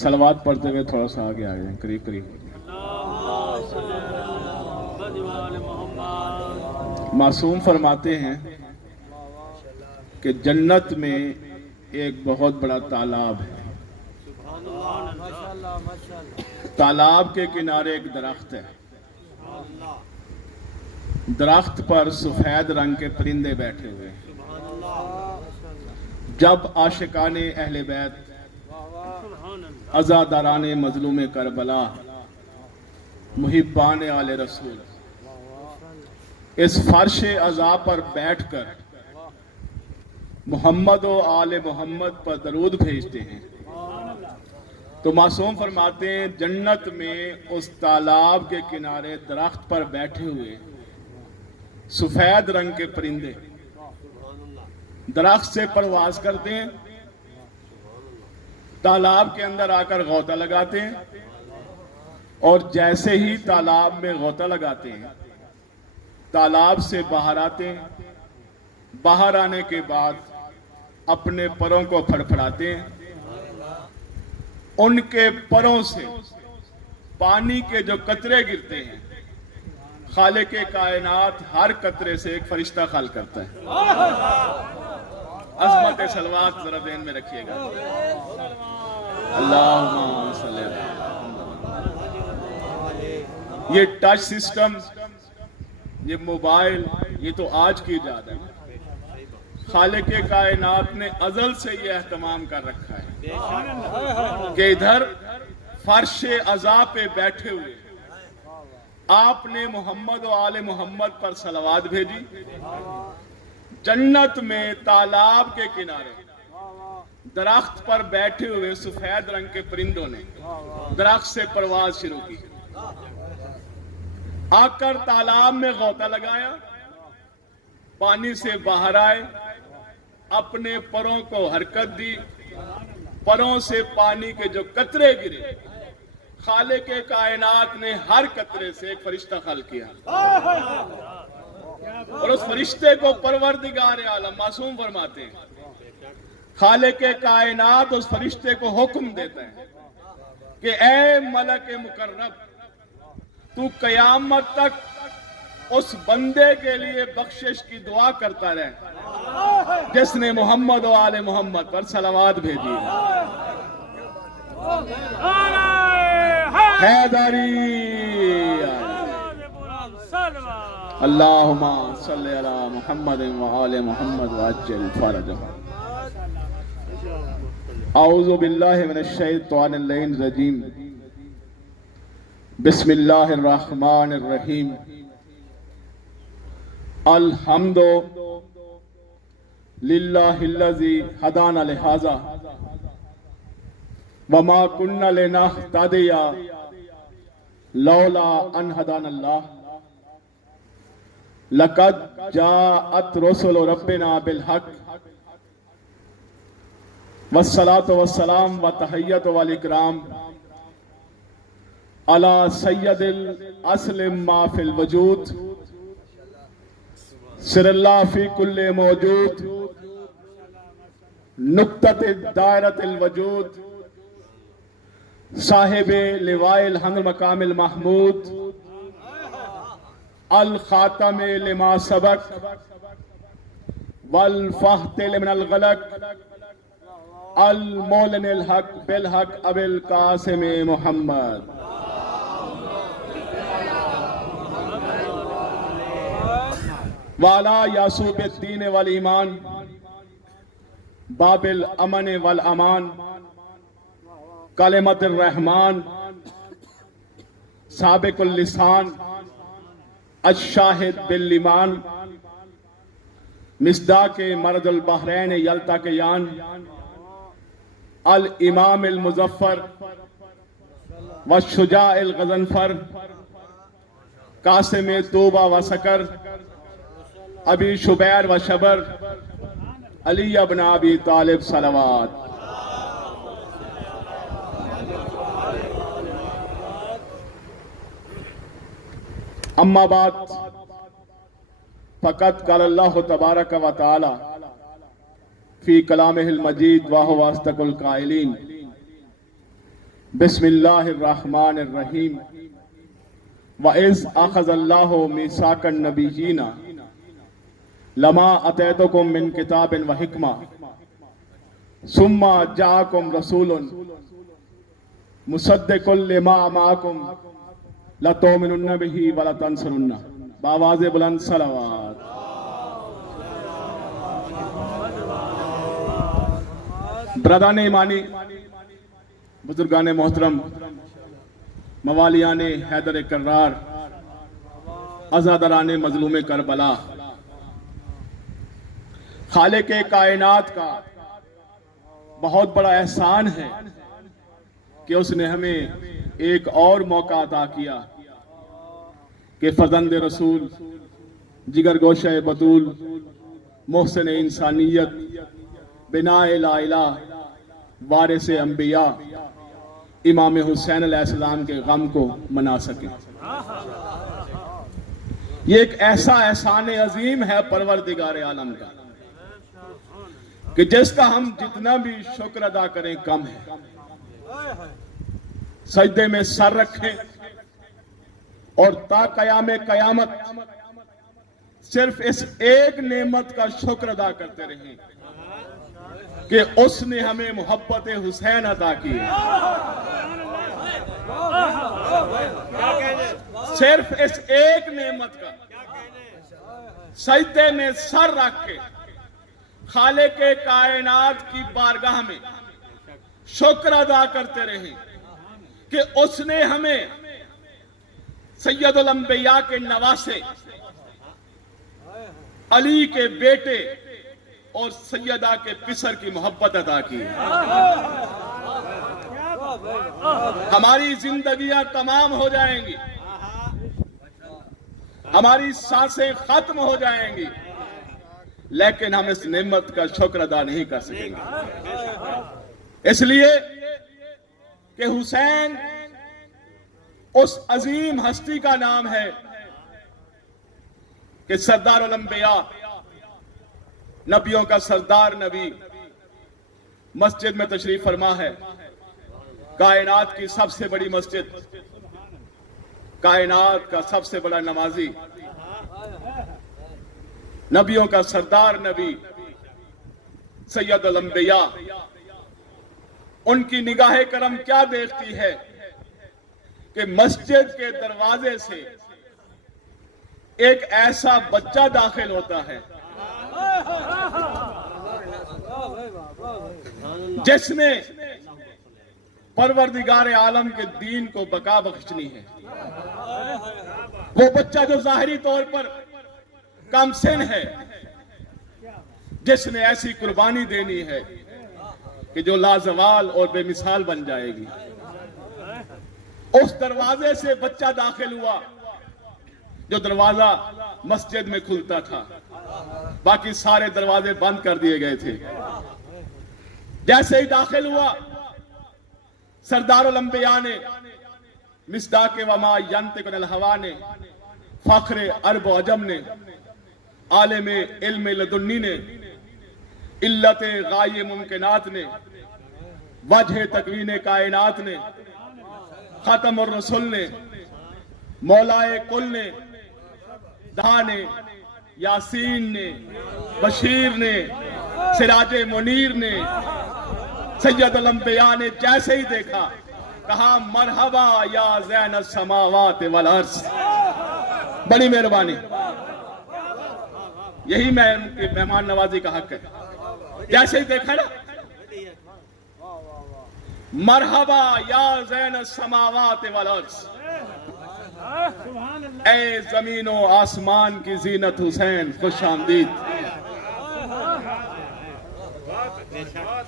सलवात पढ़ते हुए थोड़ा सा आगे आ जाए, करीब करीब। मासूम फरमाते हैं कि जन्नत में एक बहुत बड़ा तालाब है। तालाब के किनारे एक दरख्त है। दरख्त पर सफेद रंग के परिंदे बैठे हुए हैं। जब आशिकाने अहले बैत, अज़ादाराने मजलूम करबला, मुहिब्बान आले रसूल इस फर्श अज़ा पर बैठकर मोहम्मद और आले मोहम्मद पर दरूद भेजते हैं, तो मासूम फरमाते हैं जन्नत में उस तालाब के किनारे दरख्त पर बैठे हुए सफेद रंग के परिंदे दरख्त से परवाज करते हैं, तालाब के अंदर आकर गौता लगाते हैं, और जैसे ही तालाब में गौता लगाते हैं तालाब से बाहर आते हैं। बाहर आने के बाद अपने परों को फड़फड़ाते हैं। उनके परों से पानी के जो कतरे गिरते हैं, खालिक़े कायनात हर कतरे से एक फरिश्ता खाल करता है। अज़मत सलवात जरा ज़हन में रखिएगा। अल्लाहुम्मा सल्ली अला। ये टच सिस्टम, ये मोबाइल, ये तो आज की इजाद है। खालिक़े कायनात ने अज़ल से ये एहतमाम कर रखा है कि इधर फर्शे अज़ा पे बैठे हुए आपने मोहम्मद और आले मोहम्मद पर सलवात भेजी। जन्नत में तालाब के किनारे दरख्त पर बैठे हुए सफेद रंग के परिंदों ने दरख्त से परवाज शुरू की, आकर तालाब में गौता लगाया, पानी से बाहर आए, अपने परों को हरकत दी, परों से पानी के जो कतरे गिरे, खालिक़े कायनात ने हर कतरे से एक फरिश्ता खल किया, और उस फरिश्ते को परवरदिगार आलम मासूम फरमाते हैं। खालिक़े कायनात उस फरिश्ते को हुक्म देता है कि ए मलक मुकर्रब, तू कयामत तक उस बंदे के लिए बख्शिश की दुआ करता रहे जिसने मोहम्मद और आले मोहम्मद पर सलावत भेजी। हैदरी अल्लाहुम्मा सल्ली अला मुहम्मद व आले मुहम्मद वअज्जिल फरजहु। औज़ु बिल्लाहि मिनश शैतानिर रजीम। बिस्मिल्लाहिर रहमानिर रहीम। अल्हम्दु लिल्लाहिल्लज़ी हदाना लिहाज़ा वमा कुन्ना लिनहतदिया लौला अन हदानल्लाह लक़द जाअत रुसुलु रब्बिना बिल हक़ वस्सलातु वस्सलाम व तहिय्यतु वल इकराम अला सय्यदिल अस्लिम मा फिल वजूद सिरल्लाह फी कुल्ले मौजूद नुक्तत दायरतिल वजूद साहिबे लिवाइल हम्द मकामिल महमूद अल खातमे लिमा सबक वल फाहतिल मिनल गलक अल मौलनिल हक बिल हक अबिल कासिम मोहम्मद। वाला यासूब दीन वल ईमान बाबिल अमन वल अमान कलिमत रहमान साबिकुल लिसान अशाहिद बिल ईमान मिसदा के मरदुल बहरैन यल्ता के यान अल इमाम अल मुजफ्फर व शुजा अल गजनफर कासिम तूबा व सकर अबी शुबैर व शबर अली इब्न अबी तालिब सलवात। अम्मा बाद फ़क़त क़ाल अल्लाह तबारक व तआला फ़ी कलामिहिल मजीद व हुवा अस्दक़ुल क़ाइलीन बिस्मिल्लाहिर्रहमानिर्रहीम व इज़ अख़ज़ल्लाहु मीसाकन नबिय्यीना लमा अतैतुकुम मिन किताबिन व हिकमा सुम्मा जाअकुम रसूलुन मुसद्दिकुल लिमा माअकुम लतुमिनुन्न बिही व लतंसुरुन्ना। बावाज़े बुलंद सलावत। ब्रदर ने ईमानी, बुजुर्गान मोहतरम, मवालियान हैदर कर्रार, अज़ादरान मजलूम करबला, खालिक कायनात का बहुत बड़ा एहसान है कि उसने हमें एक और मौका अता किया कि फर्जंद रसूल, जिगर गोशे बतूल, मोहसिन इंसानियत, बिनाए ला इलाह, वारिस अंबिया, इमाम हुसैन अलैहिस्सलाम के गम को मना सके। ये एक ऐसा एहसान अजीम है परवरदिगार आलम का कि जिसका हम जितना भी शुक्र अदा करें कम है। सजदे में सर रखें और ता कयामे कयामत सिर्फ इस एक नेमत का शुक्र अदा करते रहें कि उसने हमें मोहब्बत हुसैन अता की। सिर्फ इस एक नेमत का सजदे में सर रख के खालिक कायनात की बारगाह में शुक्र अदा करते रहे कि उसने हमें सैयदुल अंबिया के नवासे, अली के बेटे और सैयदा के पिसर की मोहब्बत अदा की। हमारी जिंदगियां तमाम हो जाएंगी, हमारी सांसें खत्म हो जाएंगी, लेकिन हम इस नेमत का शुक्र अदा नहीं कर सकेंगे। इसलिए कि हुसैन उस अजीम हस्ती का नाम है कि सरदार अंबिया, नबियों का सरदार नबी मस्जिद में तशरीफ फरमा है। कायनात की सबसे बड़ी मस्जिद, कायनात का सबसे बड़ा नमाजी, नबियों का सरदार नबी सैयदुल अंबिया, उनकी निगाह करम क्या देखती है कि मस्जिद के दरवाजे से एक ऐसा बच्चा दाखिल होता है जिसने परवरदिगार आलम के दीन को बका बख्शनी है। वो बच्चा जो जाहिरी तौर पर कमसिन है, जिसने ऐसी कुर्बानी देनी है कि जो लाजवाल और बेमिसाल बन जाएगी। उस दरवाजे से बच्चा दाखिल हुआ जो दरवाजा मस्जिद में खुलता था, बाकी सारे दरवाजे बंद कर दिए गए थे। जैसे ही दाखिल हुआ, सरदारुल अंबिया ने, मिस्दाके वमा यंतिकुल हवा ने, फख्रे अरब अजम ने, आलिम इल्म लदुन्नी ने, इल्लत गाये मुमकिनात ने, वजह तकवीन कायनात ने, खत्म रसूल ने, मौलाए कुल ने, दा ने, यासीन ने, बशीर ने, सिराजे मुनीर ने, सैयदुल अंबिया ने जैसे ही देखा कहा मरहबा या ज़ैन समावात वल अर्ज़। बड़ी मेहरबानी, यही मेहमान नवाजी का हक है। जैसे ही देखा ना, मरहबा या ज़ैन समावात वल अर्ज़, ए जमीनो आसमान की जीनत हुसैन खुश आमदीद।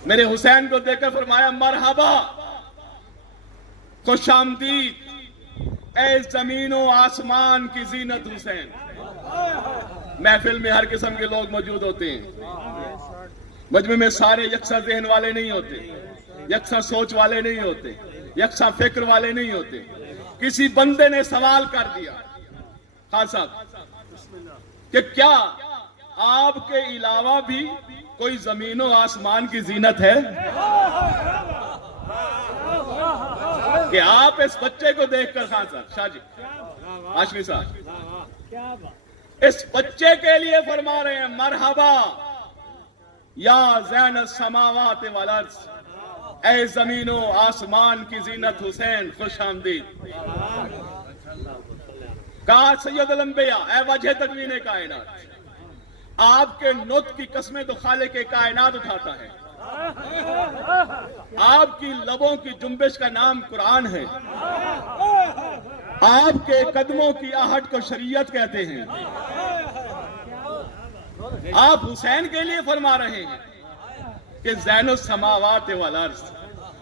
मेरे हुसैन को देखकर फरमाया मरहबा, खुश आमदीद, ए जमीनो आसमान की जीनत हुसैन। महफिल में हर किस्म के लोग मौजूद होते हैं। मजमे में सारे यकसा जहन वाले नहीं होते, यकसा सोच वाले नहीं होते, यकसा फिक्र वाले नहीं होते। किसी बंदे ने सवाल कर दिया, खान साहब, कि क्या आपके अलावा भी कोई जमीनों आसमान की जीनत है? कि आप इस बच्चे को देखकर, खान साहब, शाहजी हाशमी साहब, इस बच्चे के लिए फरमा रहे हैं मरहबा या ज़ैन समावात वल अर्ज़, ऐ जमीनो आसमान की जीनत हुसैन खुश आमदीद। कहा सैयदुल अंबिया, ऐ वजह तकवीन कायनात, आपके नुत्क की कस्में तो खालिक कायनात उठाता है, आपकी लबों की जुम्बिश का नाम कुरान है, आपके कदमों की आहट को शरीयत कहते हैं। आप हुसैन के लिए फरमा रहे हैं कि ज़ैनुस समावात वल अर्ज़।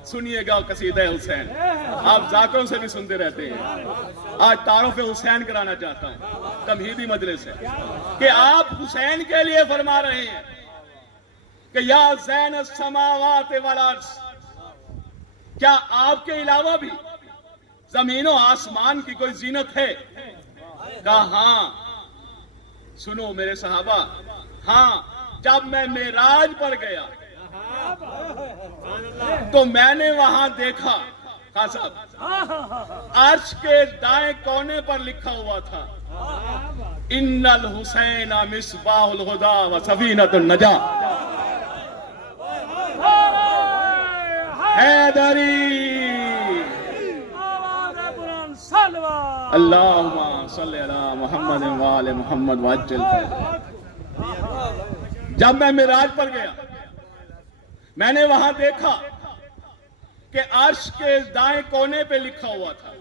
सुनिएगा कसीदा हुसैन, आप जाकरों से भी सुनते रहते हैं, आज तारुफ हुसैन कराना चाहता हूं, तमहीदी मजलिस है, कि आप हुसैन के लिए फरमा रहे हैं कि या ज़ैनुस समावात वल अर्ज़, क्या आपके अलावा भी जमीनों आसमान की कोई जीनत है? कहा हाँ। सुनो मेरे सहाबा, हाँ, जब मैं मेराज पर गया तो मैंने वहां देखा, खान साहब, अर्श के दाएं कोने पर लिखा हुआ था इन्नल हुसैन मिसबाहुल हुदा व सफीनतुन नजा। हैदरी अल्लाहुम्मा सल्ली अला मुहम्मद व आले मुहम्मद वअज्जल। जब मैं मिराज पर गया मैंने वहां देखा कि अर्श के दाएं कोने पे लिखा हुआ था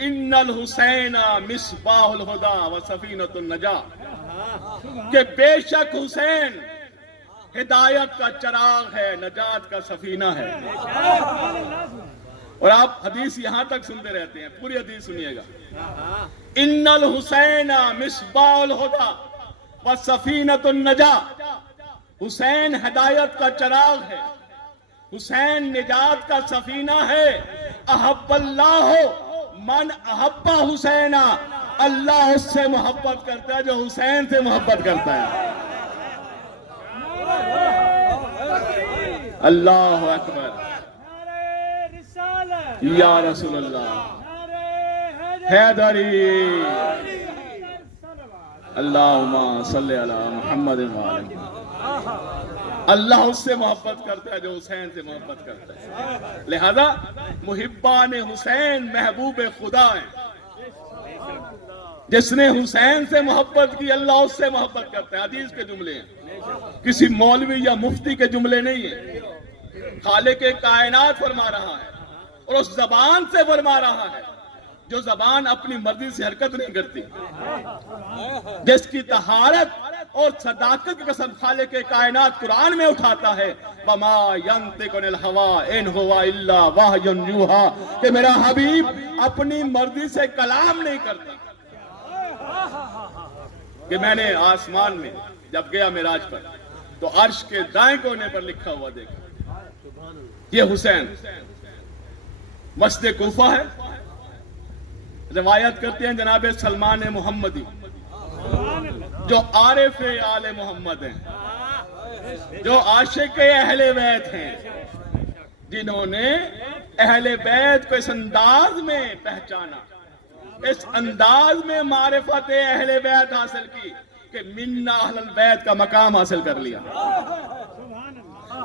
इन्नल हुसैना मिसबाहुल हुदा व सफीनतुन नजा, कि बेशक हुसैन हिदायत का चराग है, नजात का सफीना है। और आप हदीस यहां तक सुनते रहते हैं, पूरी हदीस सुनिएगा। इन्नल हुसैना मिसबाहुल हुदा व सफीनतुन नजा, हुसैन हिदायत का चराग है, हुसैन निजात का सफीना है। अहब्बल्लाह मन अहब्बा हुसैना, अल्लाह उससे मोहब्बत करता है जो हुसैन से मोहब्बत करता है। अल्लाह अकबर, या रसूलल्लाह, हैदरी अल्लाहुम्मा सल्ली अला मुहम्मद व आले। अल्लाह उससे मोहब्बत करता है जो हुसैन से मोहब्बत करता है। लिहाजा मुहिब्बान हुसैन महबूब खुदा है। जिसने हुसैन से मोहब्बत की अल्लाह उससे मोहब्बत करता है। हदीस के जुमले हैं, किसी मौलवी या मुफ्ती के जुमले नहीं है। खालिक कायनात फरमा रहा है और उस जबान से फरमा रहा है जो जबान अपनी मर्जी से हरकत नहीं करती, जिसकी तहारत और सदाकत की कसम खालिक कायनात कुरान में उठाता है, वमा यंतिकुनिल हवा इन हुवा इल्ला वहयुन यूहा, कि मेरा हबीब अपनी मर्जी से कलाम नहीं करता। कि मैंने आसमान में जब गया मिराज पर तो अर्श के दाएं कोने पर लिखा हुआ देखा, ये हुसैन। मस्जिद कूफा है, रिवायत करते हैं जनाब सलमान मोहम्मदी जो आरिफ आले मोहम्मद हैं, जो आशिक अहले बैत हैं, जिन्होंने अहले बैत को इस अंदाज में पहचाना, इस अंदाज में मारिफत अहले बैत हासिल की कि मिन्ना अहलल बैत का मकाम हासिल कर लिया।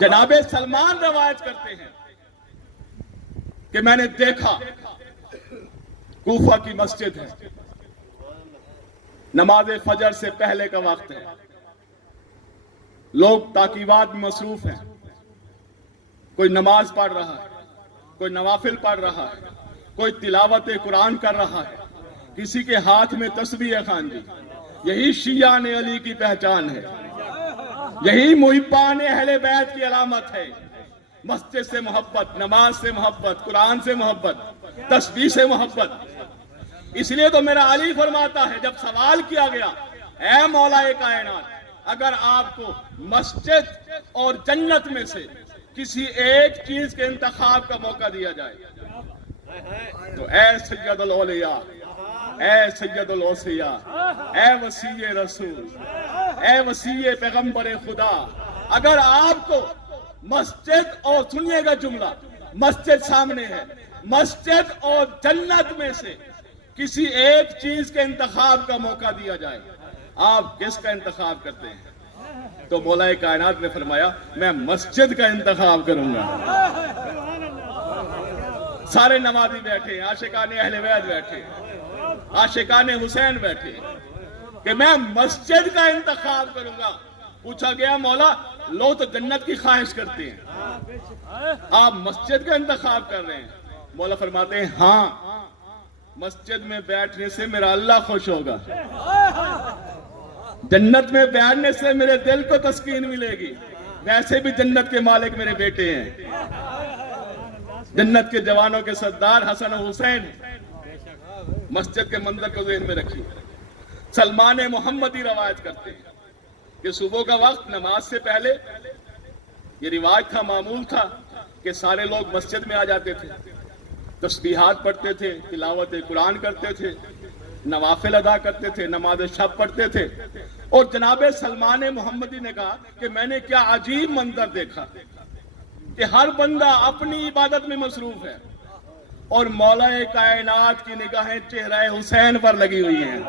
जनाब सलमान रवायत करते हैं कि मैंने देखा कूफा की मस्जिद है, नमाज फजर से पहले का वक्त है, लोग ताकीबात में मसरूफ हैं, कोई नमाज पढ़ रहा है, कोई नवाफिल पढ़ रहा है, कोई तिलावत कुरान कर रहा है, किसी के हाथ में तस्बीह है। खान जी, यही शियान अली की पहचान है, यही मुहिब्बान अहले बैत की अलामत है। मस्जिद से मोहब्बत, नमाज से मोहब्बत, कुरान से मोहब्बत, तस्बीह से मोहब्बत। इसलिए तो मेरा अली फरमाता है, जब सवाल किया गया, ऐ मौलाए कायनात, अगर आपको मस्जिद और जन्नत में से किसी एक चीज के इंतखाब का मौका दिया जाए तो ऐ सैयदुल औलिया, ऐ सैयदुल औसिया, ऐ वसीये रसूल, ऐ वसीये पैगंबर खुदा, अगर आपको मस्जिद और, सुनिएगा जुमला, मस्जिद सामने है, मस्जिद और जन्नत में से किसी एक चीज के इंतखाब का मौका दिया जाए, आप किसका इंतखाब करते हैं? तो मौलाए कायनात ने फरमाया, मैं मस्जिद का इंतखाब करूंगा। सारे नमाजी बैठे, आशिकाने अहले बैत बैठे, आशिकाने हुसैन बैठे कि मैं मस्जिद का इंतखाब करूंगा। पूछा गया, मौला लोग तो जन्नत की ख्वाहिश करते हैं, आप मस्जिद का इंतखाब कर रहे हैं? मौला फरमाते हैं, हाँ, मस्जिद में बैठने से मेरा अल्लाह खुश होगा, जन्नत में बैठने से मेरे दिल को तस्कीन मिलेगी। वैसे भी जन्नत के मालिक मेरे बेटे हैं, जन्नत के जवानों के सरदार हसन और हुसैन। मस्जिद के मंजर को ज़हन में रखिए। सलमान मोहम्मदी रवायत करते हैं कि सुबह का वक्त नमाज से पहले ये रिवाज था, मामूल था कि सारे लोग मस्जिद में आ जाते थे, तस्बीहात पढ़ते थे, तिलावत कुरान करते थे, नवाफिल अदा करते थे, नमाज शब पढ़ते थे। और जनाबे सलमान मोहम्मदी ने कहा कि मैंने क्या अजीब मंजर देखा कि हर बंदा अपनी इबादत में मसरूफ है और मौलाए कायनात की निगाहें चेहरा हुसैन पर लगी हुई हैं।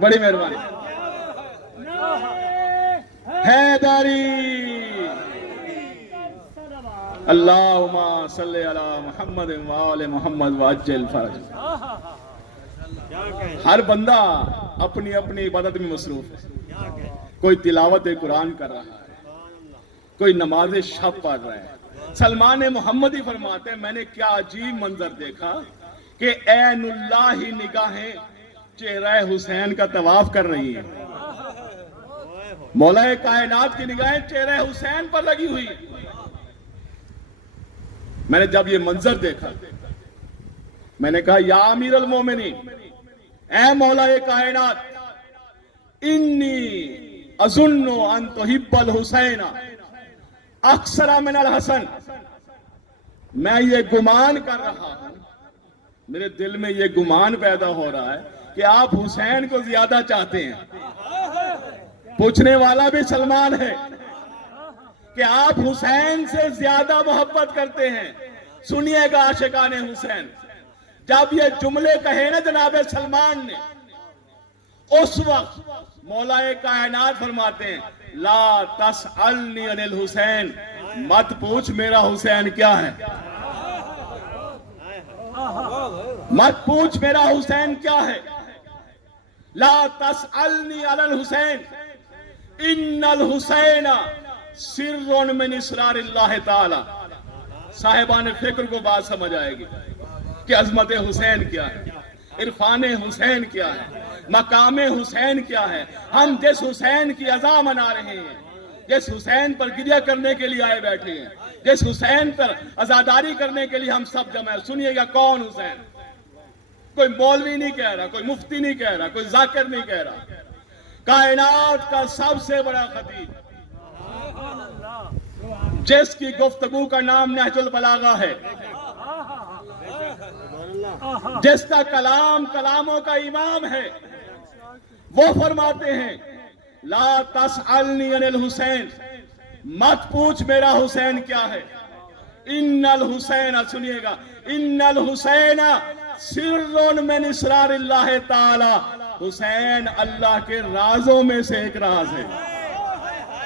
बड़ी मेहरबानी। हैदरी अल्लाहुम्मा सल्ली अला मुहम्मद व आले मुहम्मद वअज्जिल फरज। हर बंदा अपनी अपनी इबादत में मसरूफ है। कोई तिलावत कुरान कर रहा है, कोई नमाज शब पढ़ रहा है। सलमान मोहम्मदी फरमाते हैं, मैंने क्या अजीब मंजर देखा कि ऐनुल्लाही निगाहें चेहरा हुसैन का तवाफ कर रही है। मौलाए कायनात की निगाहें चेहरा हुसैन पर लगी हुई। मैंने जब ये मंजर देखा, मैंने कहा, या अमीर अल मोमिनीन, ऐ मौलाए कायनात, इन्नी अजुन्नु अन तुहिब्बल हुसैना अक्सरा मिनल हसन। मैं ये गुमान कर रहा हूं, मेरे दिल में ये गुमान पैदा हो रहा है कि आप हुसैन को ज्यादा चाहते हैं। पूछने वाला भी सलमान है कि आप हुसैन से ज्यादा मोहब्बत करते हैं। सुनिएगा आशिकाने हुसैन, जब ये जुमले कहे ना जनाबे सलमान ने, उस वक्त मौलाए कायनात फरमाते हैं, ला तसअलनी अनिल हुसैन, मत पूछ मेरा हुसैन क्या है, मत पूछ मेरा हुसैन क्या है। ला तसअलनी अनिल हुसैन, इन्नल हुसैना सिर्रुन मिन इसरारिल्लाह ताला। साहिबान फिक्र को बात समझ आएगी कि अजमत हुसैन क्या है, इरफान हुसैन क्या है, मकाम हुसैन क्या है। हम जिस हुसैन की अज़ा मना रहे हैं, जिस हुसैन पर गिरिया करने के लिए आए बैठे हैं, जिस हुसैन पर आजादारी करने के लिए हम सब जमा है। सुनिएगा कौन हुसैन? कोई मौलवी नहीं कह रहा, कोई मुफ्ती नहीं कह रहा, कोई जाकिर नहीं कह रहा, कायनात का सबसे बड़ा खतीब, जिसकी गुफ्तगू का नाम नहजुल बलागा है, जिसका कलाम कलामों का इमाम है, वो फरमाते हैं, ला तसअलनी अनिल हुसैन, मत पूछ मेरा हुसैन क्या है। इन्नल हुसैन, सुनिएगा, इन्नल हुसैन सिर्रुन मिन इसरारिल्लाह ताला। हुसैन अल्लाह के राजों में से एक राज है।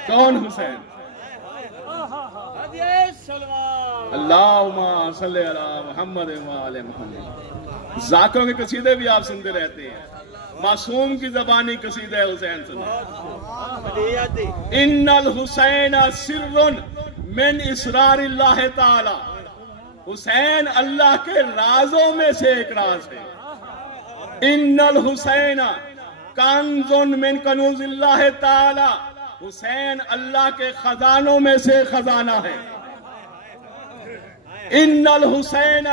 कौन हुसैन? अल्लाहुम्मा सल्ली अला मुहम्मद व आले मुहम्मद। जाकिरों के कसीदे भी आप सुनते रहते हैं, मासूम की ज़बानी कसीदा हुसैन सुनिए। इन्नल हुसैन सिर्रुन मिन इसरारिल्लाह ताला। हुसैन अल्लाह के राजों में से एक राज है। इन्नल हुसैन कांजुन मिन कनूजिल्लाह ताला। हुसैन अल्लाह के खजानों में से खजाना है। इन्नल हुसैन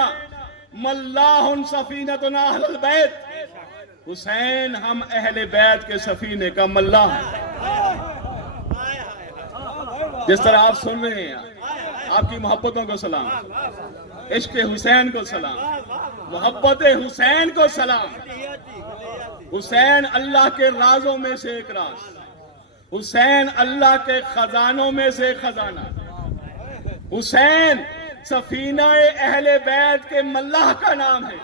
मल्लाहुन सफीनतुन अहलुल बैत। हुसैन हम अहले बैत के सफीने का मल्लाह है। जिस तरह आप सुन रहे हैं, आपकी मोहब्बतों को सलाम, इश्क हुसैन को सलाम, मोहब्बत हुसैन को सलाम। हुसैन अल्लाह के राजों में से एक राज, हुसैन अल्लाह के खजानों में से खजाना। हुसैन सफीना अहले बैत के मल्लाह का नाम है।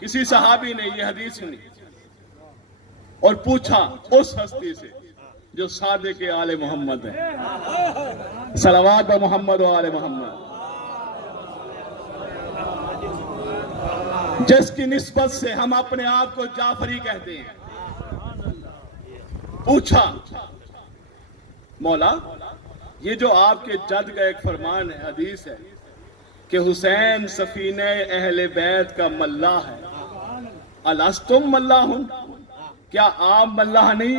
किसी सहाबी ने यह हदीस सुनी और पूछा उस हस्ती से जो सादे के आले मोहम्मद है, सलवात ब मोहम्मद व आले मोहम्मद, जिसकी निस्बत से हम अपने आप को जाफरी कहते हैं। पूछा, मौला ये जो आपके जद का एक फरमान है, हदीस है कि हुसैन सफीने अहले बैत का मल्लाह है, अलस्तुम मल्लाहुन, क्या आप मल्लाह नहीं?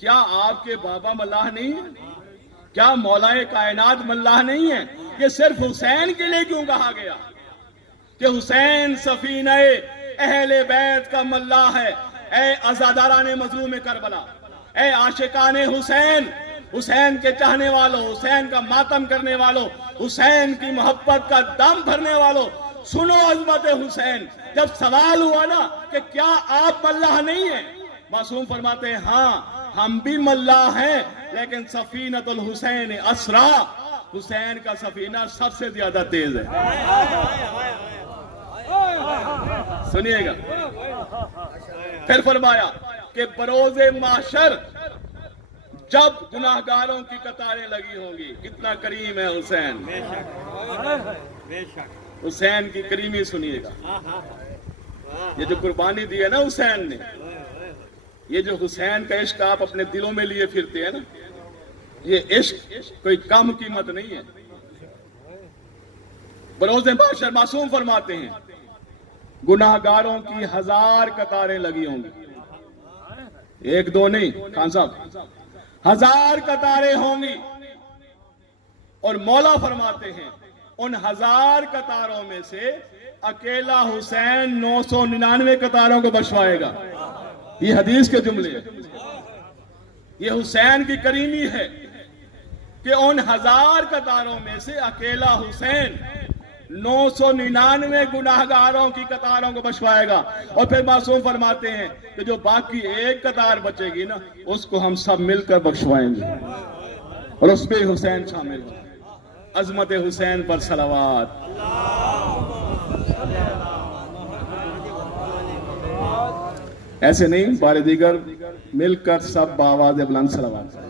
क्या आपके बाबा मल्लाह नहीं है? क्या मौलाए कायनात मल्लाह नहीं है? ये सिर्फ हुसैन के लिए क्यों कहा गया कि हुसैन सफीने अहले बैत का मल्लाह है? ए अज़ादाराने मज़लूम करबला, ए आशिकाने हुसैन, हुसैन के चाहने वालों, हुसैन का मातम करने वालों, हुसैन की मोहब्बत का दम भरने वालों, सुनो अजमत हुसैन। जब सवाल हुआ ना कि क्या आप मल्लाह नहीं है, मासूम फरमाते हैं हाँ हम भी मल्लाह हैं, लेकिन सफीनतुल हुसैन असरा, हुसैन का सफीना सबसे ज्यादा तेज है। सुनिएगा, फिर फरमाया कि बरोज़े माशर जब गुनाहगारों की कतारें लगी होंगी, कितना करीम है हुसैन, हुसैन की करीमी सुनिएगा। ये जो कुर्बानी दी है ना हुसैन ने, ये जो हुसैन का इश्क आप अपने दिलों में लिए फिरते हैं ना, ये इश्क कोई कम कीमत नहीं है। बरोज़े माशर मासूम फरमाते हैं गुनाहगारों की 1000 कतारें लगी होंगी, एक दो नहीं खान साहब, 1000 कतारें होंगी। और मौला फरमाते हैं उन 1000 कतारों में से अकेला हुसैन 999 कतारों को बख्शवाएगा। ये हदीस के जुमले हैं। ये हुसैन की करीमी है कि उन 1000 कतारों में से अकेला हुसैन 999 गुनाहगारों की कतारों को बख्शवाएगा। और फिर मासूम फरमाते हैं कि जो बाकी एक कतार बचेगी ना, उसको हम सब मिलकर बख्शवाएंगे और उसमें हुसैन शामिल हो। अजमत हुसैन पर सलावत। ऐसे नहीं, बारे दीगर मिलकर सब बावाज़ बुलंद सलावत।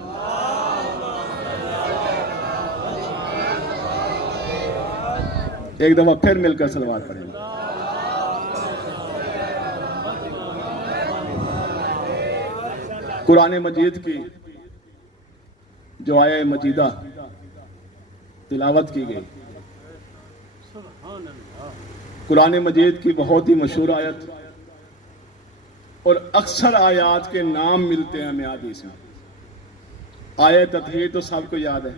एक दफा फिर मिलकर सलावत पढ़ेंगे। कुरान मजीद की जो आया मजीदा तिलावत की गई, कुरान मजीद की बहुत ही मशहूर आयत, और अक्सर आयात के नाम मिलते हैं हमें हदीस में। आयत ततहीर तो सबको याद है,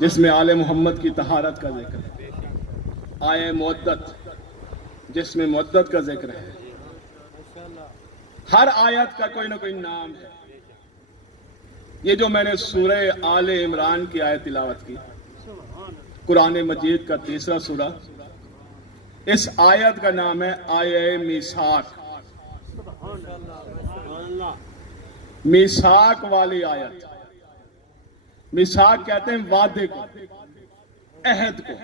जिसमें आले मोहम्मद की तहारत का जिक्र है। आय मुद्दत, जिसमें मुद्दत का जिक्र है। हर आयत का कोई ना कोई नाम है। ये जो मैंने सूरह आले इमरान की आयत तिलावत की, कुरान मजीद का तीसरा सूरा, इस आयत का नाम है आये मीसाक। मीसाक वाली आयत। मीसाक कहते हैं वादे को, अहद को।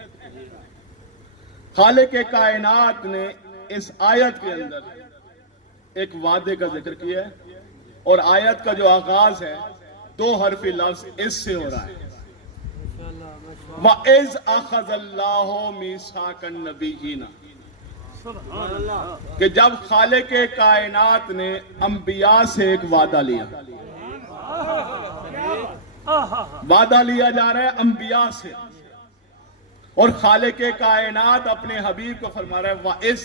खालिक कायनात ने इस आयत के अंदर एक वादे का जिक्र किया है, और आयत का जो आगाज है 2 हरफी लफ्ज इससे हो रहा है, वइज़ अख़ज़ल्लाहु मीसाकन नबिय्यीना, कि जब खालिक कायनात ने अंबिया से एक वादा लिया। वादा लिया जा रहा है अंबिया से, और खालिक कायनात अपने हबीब को फरमा रहा है वाइज़।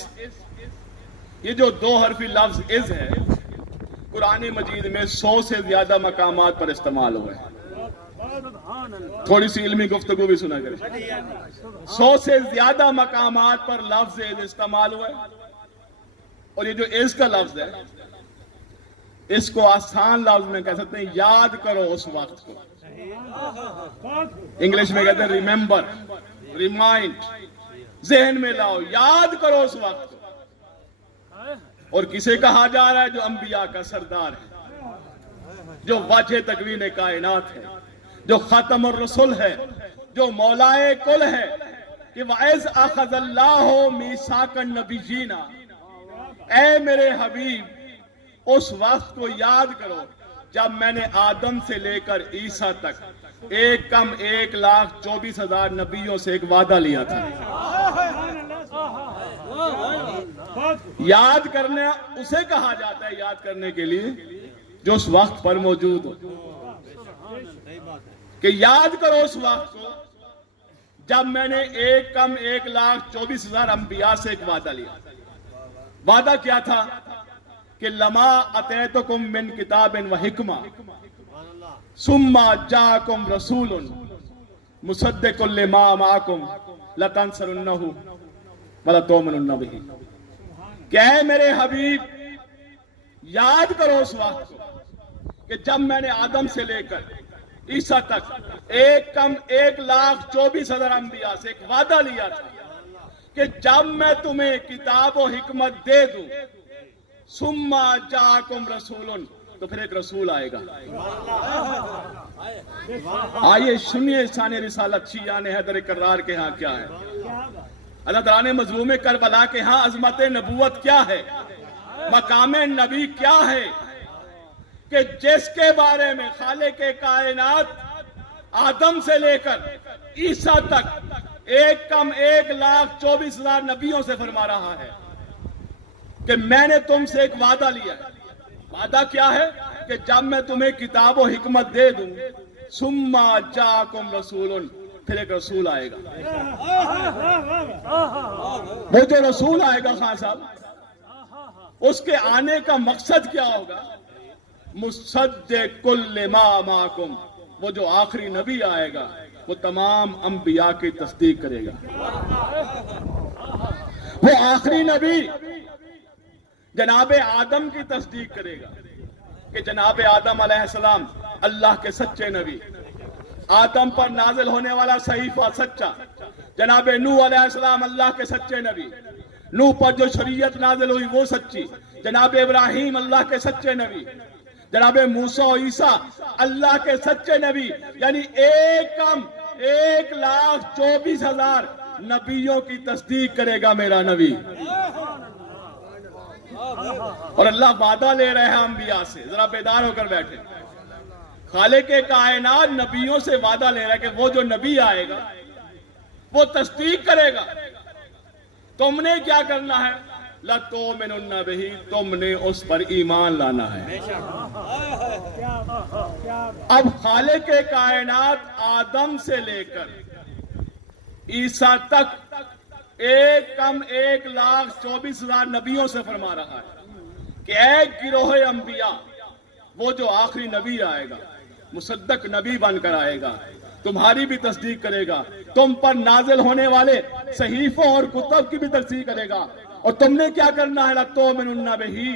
ये जो 2 हरफी लफ्ज इज़ है, कुरान मजीद में 100 से ज्यादा मकामात पर इस्तेमाल हुए हैं। थोड़ी सी इल्मी गुफ्तगू भी सुना करें। 100 से ज्यादा मकामात पर लफ्ज इज़ इस्तेमाल हुआ है। और ये जो इज़ का लफ्ज है, इसको आसान लफ्ज में कह सकते हैं याद करो उस वक्त को। इंग्लिश में कहते हैं रिमेंबर, रिमाइंड, जहन में लाओ, याद करो उस वक्त को। और किसे कहा जा रहा है? जो अंबिया का सरदार है, जो वाजे तकवीन कायनात है, जो खातमुर रसूल है, जो मौलाए कुल है, कि वाइज अखज़ल्लाहु मीसाकन नबीयीना, ऐ मेरे हबीब उस वक्त को याद करो जब मैंने आदम से लेकर ईसा तक 1,24,000 नबियों से एक वादा लिया था। याद करना उसे कहा जाता है, याद करने के लिए जो उस वक्त पर मौजूद हो, कि याद करो उस वक्त को जब मैंने 1,24,000 अंबिया से एक वादा लिया। वादा क्या था कि लमा अतैतुकुम मिन किताबिन व हिकमा सुम्मा जाकुम रसूलुन मुसद्दिकुल लिमा माकुम लतंसरुन्नहु व लतुमिनुन्न बिही। क्या है मेरे हबीब, याद करो उस वक्त को कि जब मैंने आदम से लेकर ईसा तक 1,24,000 अंबिया से एक वादा लिया था कि जब मैं तुम्हें किताब और हिकमत दे दूं, सुम्मा जाकुम रसूलुन, तो फिर एक रसूल आएगा। आइए सुनिए शान रिसालत शियान हैदर करार के यहाँ क्या है, अल्लाह ताला ने मजलूम करबला के यहाँ अजमत नबूवत क्या है, मकाम नबी क्या है, कि जिसके बारे में खालिक के कायनात आदम से लेकर ईसा तक 1,24,000 नबियों से फरमा रहा है कि मैंने तुमसे एक वादा लिया है। वादा क्या है कि जब मैं तुम्हें किताब और हिकमत दे दूं, सुम्मा जाकुम रसूलुन, फिर एक रसूल आएगा। वो जो रसूल आएगा खान साहब, उसके आने का मकसद क्या होगा? मुसद्दिकुल लिमा माकुम, वो जो आखिरी नबी आएगा वो तमाम अंबिया की तस्दीक करेगा। वो आखिरी नबी जनाबे आदम की तस्दीक करेगा कि जनाबे आदम अलैहिस्सलाम अल्लाह के सच्चे नबी, आदम पर नाजिल होने वाला सहीफा सच्चा, जनाबे नूह अलैहिस्सलाम अल्लाह के सच्चे नबी, नूह पर जो शरीयत नाजिल हुई वो सच्ची, जनाबे इब्राहिम अल्लाह के सच्चे नबी, जनाबे मूसा और ईसा अल्लाह के सच्चे नबी, यानी 1,24,000 नबियों की तस्दीक करेगा मेरा नबी। और अल्लाह वादा ले रहे हैं अंबिया से, जरा बेदार होकर बैठे। खालिक के कायनात नबियों से वादा ले रहा है कि वो जो नबी आएगा वो तस्दीक करेगा। तुमने क्या करना है? लतुमिनुन्न बिही, तुमने उस पर ईमान लाना है। अब खालिक के कायनात आदम से लेकर ईसा तक 1,24,000 नबियों से फरमा रहा है कि एक गिरोह अंबिया, वो जो आखिरी नबी आएगा, मुसद्दक नबी बनकर आएगा, तुम्हारी भी तस्दीक करेगा, तुम पर नाजिल होने वाले सहीफों और कुतुब की भी तस्दीक करेगा। और तुमने क्या करना है? लतुमिनुन्न बिही,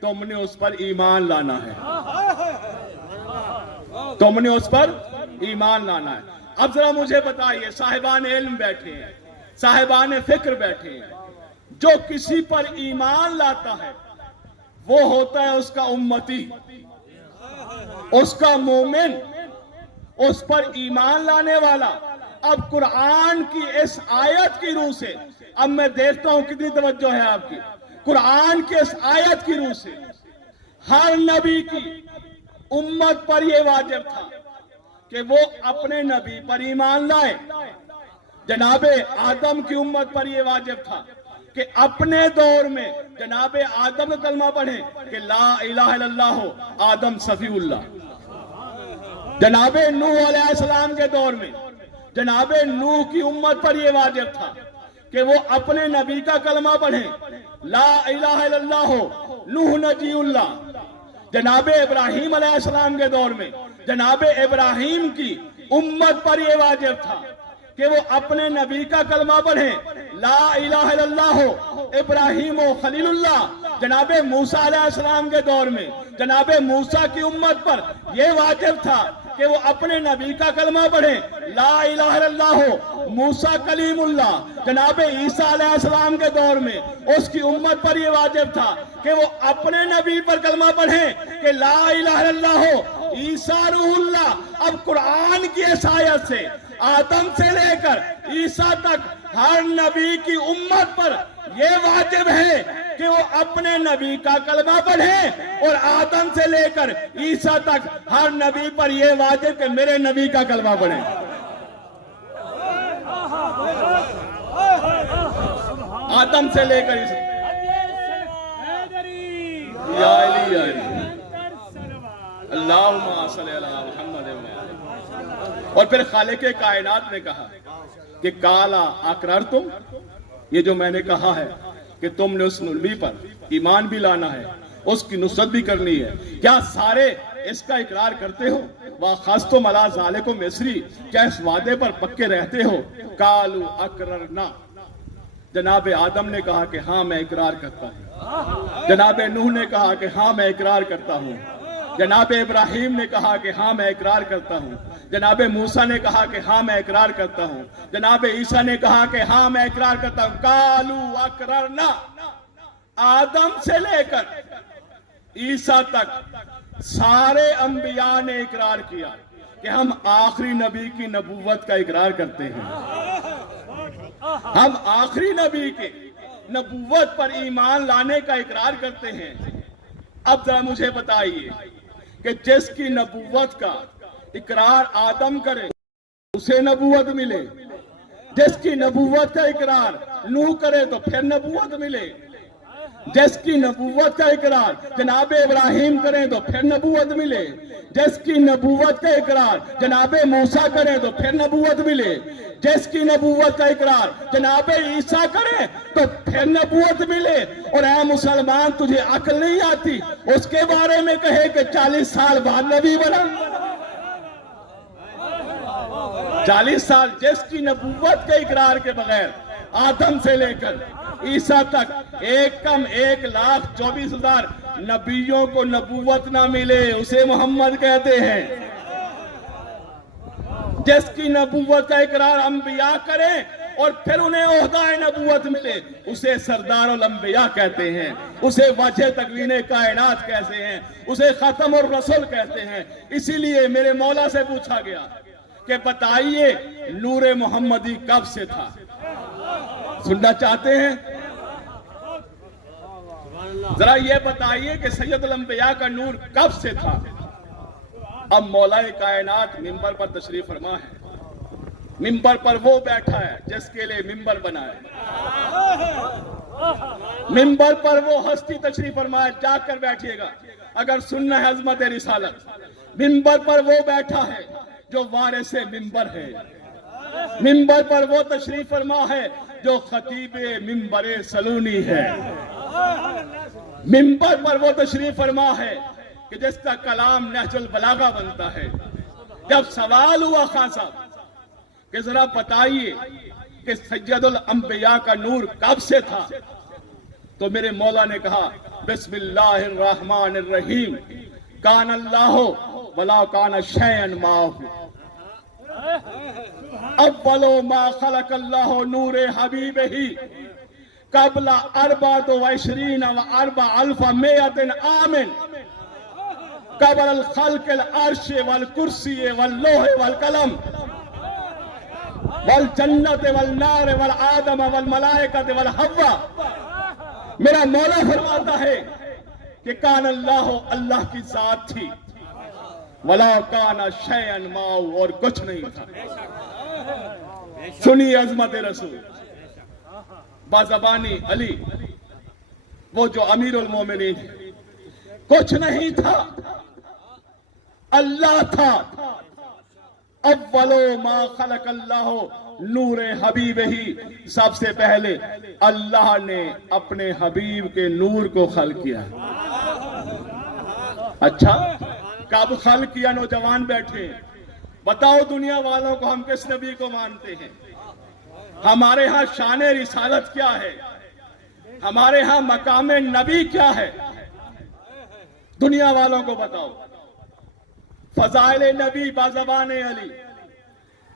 तुमने उस पर ईमान लाना है, तुमने उस पर ईमान लाना है। अब जरा मुझे बताइए, साहिबान इल्म बैठे हैं, साहिबान फिक्र बैठे हैं, जो किसी पर ईमान लाता है वो होता है उसका उम्मती, उसका मोमिन, उस पर ईमान लाने वाला। अब कुरान की इस आयत की रूह से, अब मैं देखता हूं कितनी तवज्जो है आपकी, कुरान के इस आयत की रूह से हर नबी की उम्मत पर यह वाजिब था कि वो अपने नबी पर ईमान लाए। जनाबे आदम की उम्मत पर यह वाजिब था कि अपने दौर में जनाबे आदम का कलमा पढ़े कि ला इलाहा इल्लल्लाह आदम सफीउल्लाह। जनाबे नूह अलैहिस्सलाम के दौर में जनाबे नूह की उम्मत पर यह वाजिब था कि वो अपने नबी का कलमा पढ़े ला इलाहा इल्लल्लाह नूह नजीउल्लाह। जनाबे इब्राहिम अलैहिस्सलाम के दौर में जनाबे इब्राहिम की उम्मत पर यह वाजिब था कि वो अपने नबी का कलमा पढ़े ला इलाहा इल्लल्लाह इब्राहिम व खलीलुल्लाह। जनाबे मूसा अलैहिस्सलाम के दौर में जनाबे मूसा की उम्मत पर यह वाजिब था कि वो अपने नबी का कलमा पढ़े ला इलाहा इल्लल्लाह मूसा कलीमुल्लाह। जनाबे ईसा अलैहिस्सलाम के दौर में उसकी उम्मत पर यह वाजिब था कि वो अपने नबी पर कलमा पढ़े कि ला इलाहा इल्लल्लाह ईसा रूहुल्लाह। अब कुरान की इस आयत से आदम से लेकर ईसा तक हर नबी की उम्मत पर यह वाजिब है कि वो अपने नबी का कलमा पढ़े, और आदम से लेकर ईसा तक हर नबी पर यह वाजिब कि मेरे नबी का कलमा पढ़े। आदम से लेकर अल्लाहुम्मा सल्ली अला मुहम्मद। और फिर खालिक़े कायनात ने कहा कि काला अकरर तुम, ये जो मैंने कहा है कि तुमने उस नबी पर ईमान भी लाना है, उसकी नुसरत भी करनी है, क्या सारे इसका इकरार करते हो? वाह खास तो मला ज़ालिकुम मिस्री, क्या इस वादे पर पक्के रहते हो? कालू अकररना। जनाब आदम ने कहा कि हाँ मैं इकरार करता हूँ। जनाब नूह ने कहा कि हाँ मैं इकरार करता हूँ। जनाब इब्राहिम ने कहा कि हाँ मैं इकरार करता हूँ। जनाब मूसा ने कहा कि हाँ मैं इकरार करता हूँ। जनाब ईसा ने कहा कि हाँ मैं इकरार करता हूँ। कालू अकररना। आदम से लेकर ईसा तक सारे अंबिया ने इकरार किया कि हम आखिरी नबी की नबूवत का इकरार करते हैं, हम आखिरी नबी के नबूवत पर ईमान लाने का इकरार करते हैं। अब जरा मुझे बताइए कि जिसकी नबूवत का इकरार आदम करे उसे नबूवत मिले, जिसकी नबूवत का इकरार नूह करे तो फिर नबूवत मिले, जिसकी नबूवत का इकरार जनाब इब्राहिम करें तो फिर नबूवत मिले, जिसकी नबूवत का इकरार जनाब मूसा करें तो फिर नबूवत मिले, जिसकी नबूवत का इकरार जनाब ईसा करें तो फिर नबूवत मिले। और ऐ मुसलमान तुझे अक्ल नहीं आती, उसके बारे में कहे कि 40 साल बाद नबी बना। 40 साल जिसकी नबूवत के इकरार के बगैर आदम से लेकर ईसा तक एक कम 1,24,000 नबियों को नबूवत ना मिले, उसे मोहम्मद कहते हैं। जिसकी नबूवत का इकरार अंबिया करें और फिर उन्हें ओहदाए नबूवत मिले, उसे सरदारुल अंबिया कहते हैं, उसे वजह तकवीने कायनात कहते हैं, उसे खत्म और रसूल कहते हैं। इसीलिए मेरे मौला से पूछा गया कि बताइए नूरे मोहम्मदी कब से था? सुनना चाहते हैं? जरा ये बताइए कि सैयदुल अंबिया का नूर कब से था? अब मौलाए कायनात मिंबर पर तशरीफ फरमा है। मिंबर पर वो बैठा है जिसके लिए मिंबर बना है। मिंबर पर वो हस्ती तशरीफ फरमा है, जाकर बैठिएगा अगर सुनना है अजमत रिसालत। मिंबर पर वो बैठा है जो वारिसे मिंबर है। मिंबर पर वो तशरीफ फरमा है जो खतीबे मिंबरे सलूनी है। मिंबर पर वो तशरीफ फरमा है कि जिसका कलाम नहजुल बलागा बनता है। जब सवाल हुआ खान साहब कि जरा बताइए कि सैयदुल अंबिया का नूर कब से था, तो मेरे मौला ने कहा बिस्मिल्लाहिर रहमानिर रहीम, कान अल्लाह वला कान शैअन माहू, अव्वलो मा खलकल्लाह नूरे हबीबिही कबला अरबात व इशरीन व अरबा अल्फा मियतिन आमिन कबल अल खल्क़िल अर्श वल कुर्सी वल लोह वल कलम वल जन्नत वल नार वल आदम वल मलाइकत वल हव्वा। मेरा मौला फरमाता है कि कान अल्लाह, अल्लाह की जात थी, वला काना शैअन माऊ, और कुछ नहीं था। सुनिए अजमत रसूल बाज़बानी अली, वो जो अमीरुल मोमिनीन है। कुछ नहीं था, अल्लाह था। अव्वलो मा खलकल्लाह नूरे हबीब ही, सबसे पहले अल्लाह ने अपने हबीब के नूर को खल किया। अच्छा, कब खल किया? नौजवान बैठे, बताओ दुनिया वालों को हम किस नबी को मानते हैं? हमारे यहां शान रिसालत क्या है? हमारे यहां मकाम नबी क्या है? दुनिया वालों को बताओ। फजाइल नबी बाज़बान अली,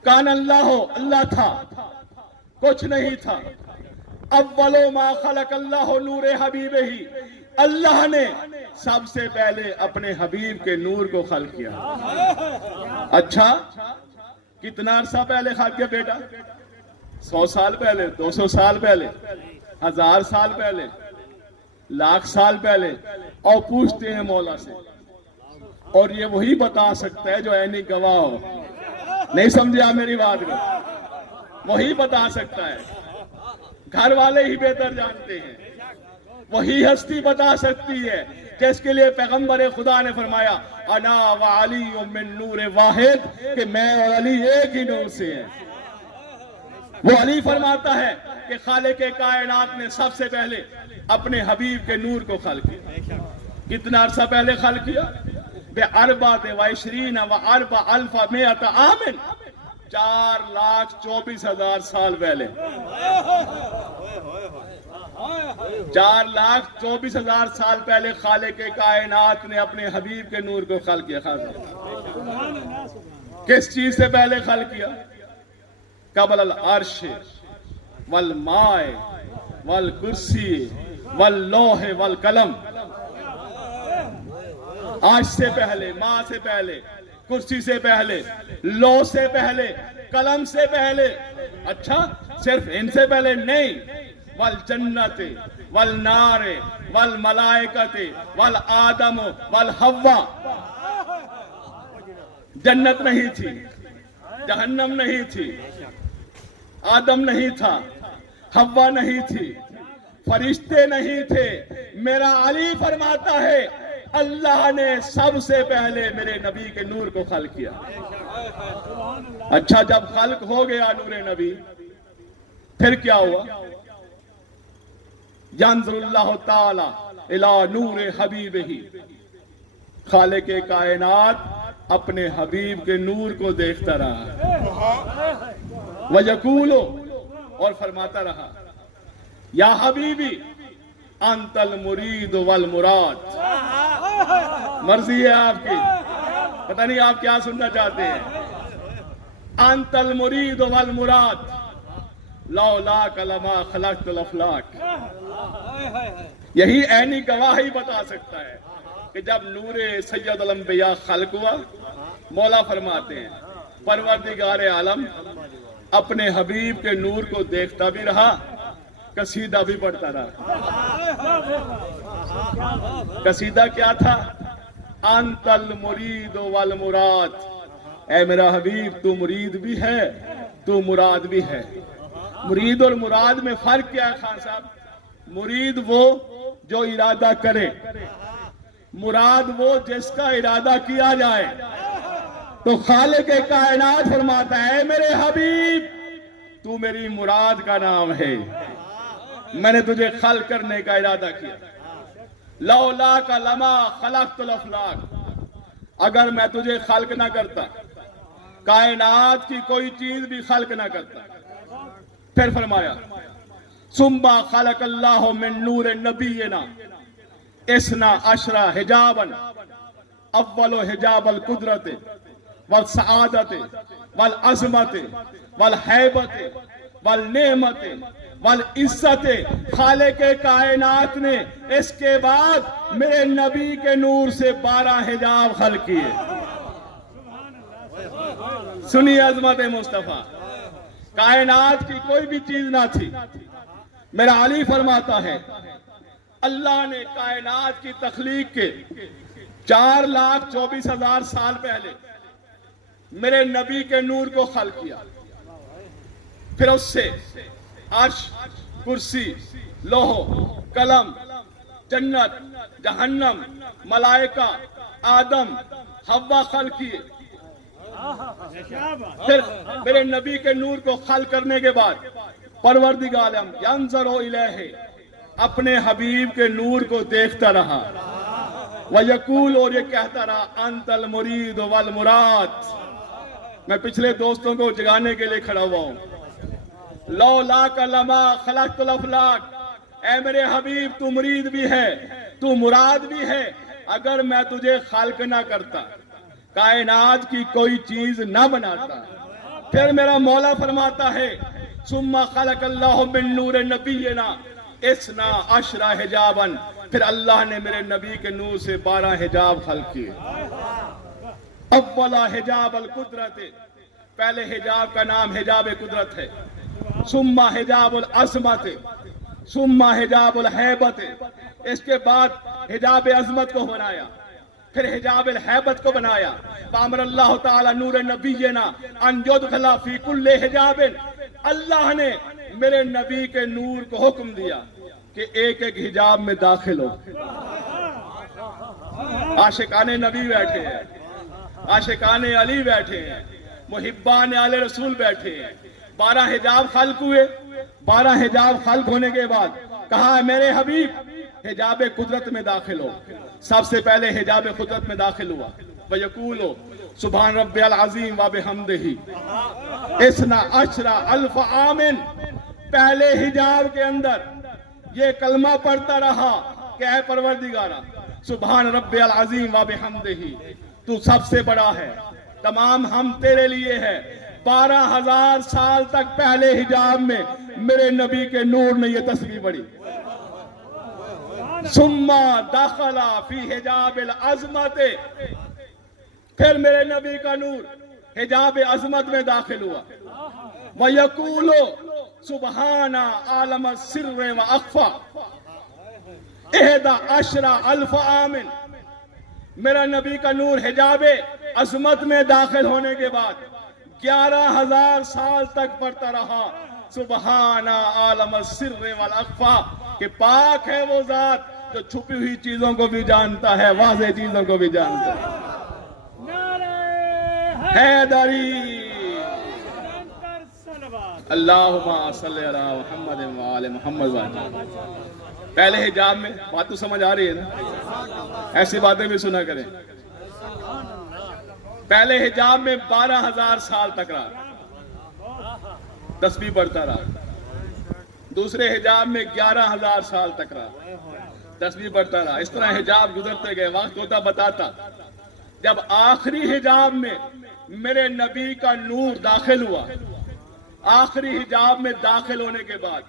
कान अल्लाह, अल्लाह था, कुछ नहीं था। अव्वलो मा खलकल्लाह नूरे हबीबिही, अल्लाह ने सबसे पहले अपने हबीब के नूर को खल किया। अच्छा, कितना अरसा पहले खल किया बेटा? 100 साल पहले, 200 साल पहले, 1000 साल पहले, लाख साल पहले। और पूछते हैं मौला से, और ये वही बता सकता है जो ऐनी गवाह हो। नहीं समझे आप मेरी बात को? वही बता सकता है, घर वाले ही बेहतर जानते हैं। वही हस्ती बता सकती है जिसके लिए पैगंबर खुदा ने फरमाया अना व अली मिन नूर वाहिद, कि मैं और अली एक ही नूर से हैं। वो अली फरमाता है कि खालिक कायनात ने सबसे पहले अपने हबीब के नूर को खल किया। कितना अरसा पहले खल किया? बे-अरबा वइशरीन व अरबा अल्फा मिअत आमिन, 4,24,000 साल पहले। 4,24,000 साल पहले खालिक कायनात ने अपने हबीब के नूर को खल किया। किस चीज से पहले खल किया? कबल अल अर्श वल माए वल कुर्सी वल लोहे वल कलम। आज से पहले, माँ से पहले, कुर्सी से पहले, लो से पहले, कलम से पहले। अच्छा, सिर्फ इनसे पहले नहीं, वल जन्नते वल नारे वल मलाइकते वल आदम वल हव्वा। जन्नत नहीं थी, जहन्नम नहीं थी, आदम नहीं था, हव्वा नहीं थी, फरिश्ते नहीं थे। मेरा अली फरमाता है अल्लाह ने सबसे पहले मेरे नबी के नूर को खल किया। अच्छा, जब खल्क हो गया नूर नबी, फिर क्या हुआ? यंज़ुरुल्लाहु ताला इला नूर हबीबिही, खालिक कायनात अपने हबीब के नूर को देखता रहा। वयकूलो, और फरमाता रहा या हबीबी अंतल मुरीद वल मुराद। मर्जी है आपकी, पता नहीं आप क्या सुनना चाहते हैं। अंतल मुरीद वल मुराद लौला कलमा खलक़तुल अफ़लाक। यही ऐनी गवाही बता सकता है कि जब नूरे सैयदुल अंबिया खल्क हुआ, मौला फरमाते हैं परवरदिगार आलम अपने हबीब के नूर को देखता भी रहा, कसीदा भी पढ़ता रहा। कसीदा क्या था? अंतल मुरीद वल मुराद। ऐ मेरा हबीब, तू मुरीद भी है, तू मुराद भी है। मुरीद और मुराद में फर्क क्या है खान साहब? मुरीद वो जो इरादा करे, मुराद वो जिसका इरादा किया जाए। तो खालिक कायनात फरमाता है मेरे हबीब, तू मेरी मुराद का नाम है, मैंने तुझे खल करने का इरादा किया। लौला का लमा खलक़तुल अफ़लाक, अगर मैं तुझे खल्क ना करता, कायनात की कोई चीज भी खल्क ना करता। फिर फरमाया सुम्मा खलक़ल्लाहु मिन नूर नबीना इसना अशरा हिजाबन, अव्वल हिजाबल कुदरत वल सआदत वल अज़मत वल हैबत वल नेमत वल इज्जत। खालिक कायनात ने इसके बाद मेरे नबी के नूर से 12 हिजाब खल किए। सुनिए अज़मत मुस्तफा, कायनात की कोई भी चीज ना थी। मेरा अली फरमाता है अल्लाह ने कायनात की तख्लीक के 4,24,000 साल पहले मेरे नबी के नूर को खल किया। फिर उससे अर्श, कुर्सी, लोहो, कलम, जन्नत, जहन्नम, मलाइका, आदम, हव्वा खल किए। फिर मेरे नबी के नूर को खल करने के बाद परवरदिगार आलम यंज़ुरु इलैहि, अपने हबीब के नूर को देखता रहा। वयकूल, और ये कहता रहा अंतल मुरीद वल मुराद। मैं पिछले दोस्तों को जगाने के लिए खड़ा हुआ हूं। लौला का लमा खलक़तुल अफ़लाक, ऐ मेरे हबीब तू मुरीद भी है, तू मुराद भी है। अगर मैं तुझे खल्क ना करता, कायनात की कोई चीज ना बनाता। फिर मेरा मौला फरमाता है सुम्मा खलक़ल्लाहु मिन नूर नबीना इसना अशरा हिजाबन, फिर अल्लाह ने मेरे नबी के नूर से 12 हिजाब खल्क किए। अव्वला हिजाब अल कुदरत, पहले हिजाब का नाम हिजाब कुदरत है, सुम्मा हिजाब उल अज़मत, सुम्मा हिजाब उल हैबत, इसके बाद हिजाब अज़मत को बनाया, फिर हिजाब हैबत को बनाया। पामर अल्लाह ताला नूर नबीना अन युदखला फी कुल्ले हिजाबिन, अल्लाह ने मेरे नबी के नूर को हुक्म दिया कि एक एक हिजाब में दाखिल हो। आशिकाने नबी बैठे हैं, आशिकाने अली बैठे हैं, मुहिब्बान आले रसूल बैठे हैं। 12 हिजाब खल्क हुए। 12 हिजाब खल्क होने के बाद कहा मेरे हबीब हिजाब कुदरत में दाखिल हो। सबसे पहले हिजाब कुदरत में दाखिल हुआ। वयकूलो सुभान रब्बियल अज़ीम व बिहम्दिही इसना अशरा अल्फ आमिन, पहले हिजाब के अंदर ये कलमा पढ़ता रहा कि ऐ परवरदिगारा सुभान रब्बियल अज़ीम व बिहम्दिही, तू सबसे बड़ा है, तमाम हम तेरे लिए है। 12,000 साल तक पहले हिजाब में मेरे नबी के नूर ने यह तस्बीह पढ़ी। सुम्मा दाखला फी हिजाबिल अज़मत, फिर मेरे नबी का नूर हिजाब अज़मत में दाखिल हुआ। वयकूलो सुबहाना आलम सिर्र व अख्फा इहदा अशरा अल्फ आमिन, मेरा नबी का नूर हिजाब अज़मत में दाखिल होने के बाद 11,000 साल तक पढ़ता रहा सुबहाना आलम सिर्र वल अख्फा, कि पाक है वो जात जो छुपी हुई चीजों को भी जानता है, वाज़ेह चीजों को भी जानता है। हैदरी अल्लाहुम्मा सल्ली अला मुहम्मद व आले मुहम्मद। पहले हिजाब में बात तो समझ आ रही है ना, ऐसी बातें भी सुना करें। पहले हिजाब में 12,000 साल तक रहा, तस्बीह पढ़ता रहा। दूसरे हिजाब में 11,000 साल तक रहा, तस्बीह पढ़ता रहा। इस तरह हिजाब गुजरते गए, वक्त होता बताता। जब आखिरी हिजाब में मेरे नबी का नूर दाखिल हुआ, आखिरी हिजाब में दाखिल होने के बाद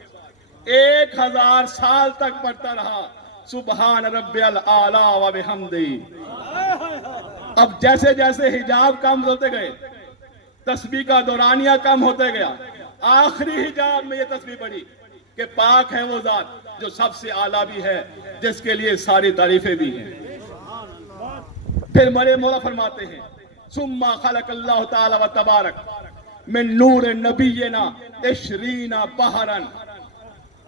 1,000 साल तक पढ़ता रहा सुबहान रब्बियल आला व बिहम्दिही। अब जैसे जैसे हिजाब कम होते गए, तस्बीह का दौरानिया कम होते गया, आखिरी हिजाब में ये तस्बीह पढ़ी कि पाक है वो जात जो सबसे आला भी है, जिसके लिए सारी तारीफें भी हैं। फिर मेरे मौला फरमाते हैं सुम्मा खलक़ल्लाहु ताला व तबारक मिन नूर नबीना इशरीना बहरन,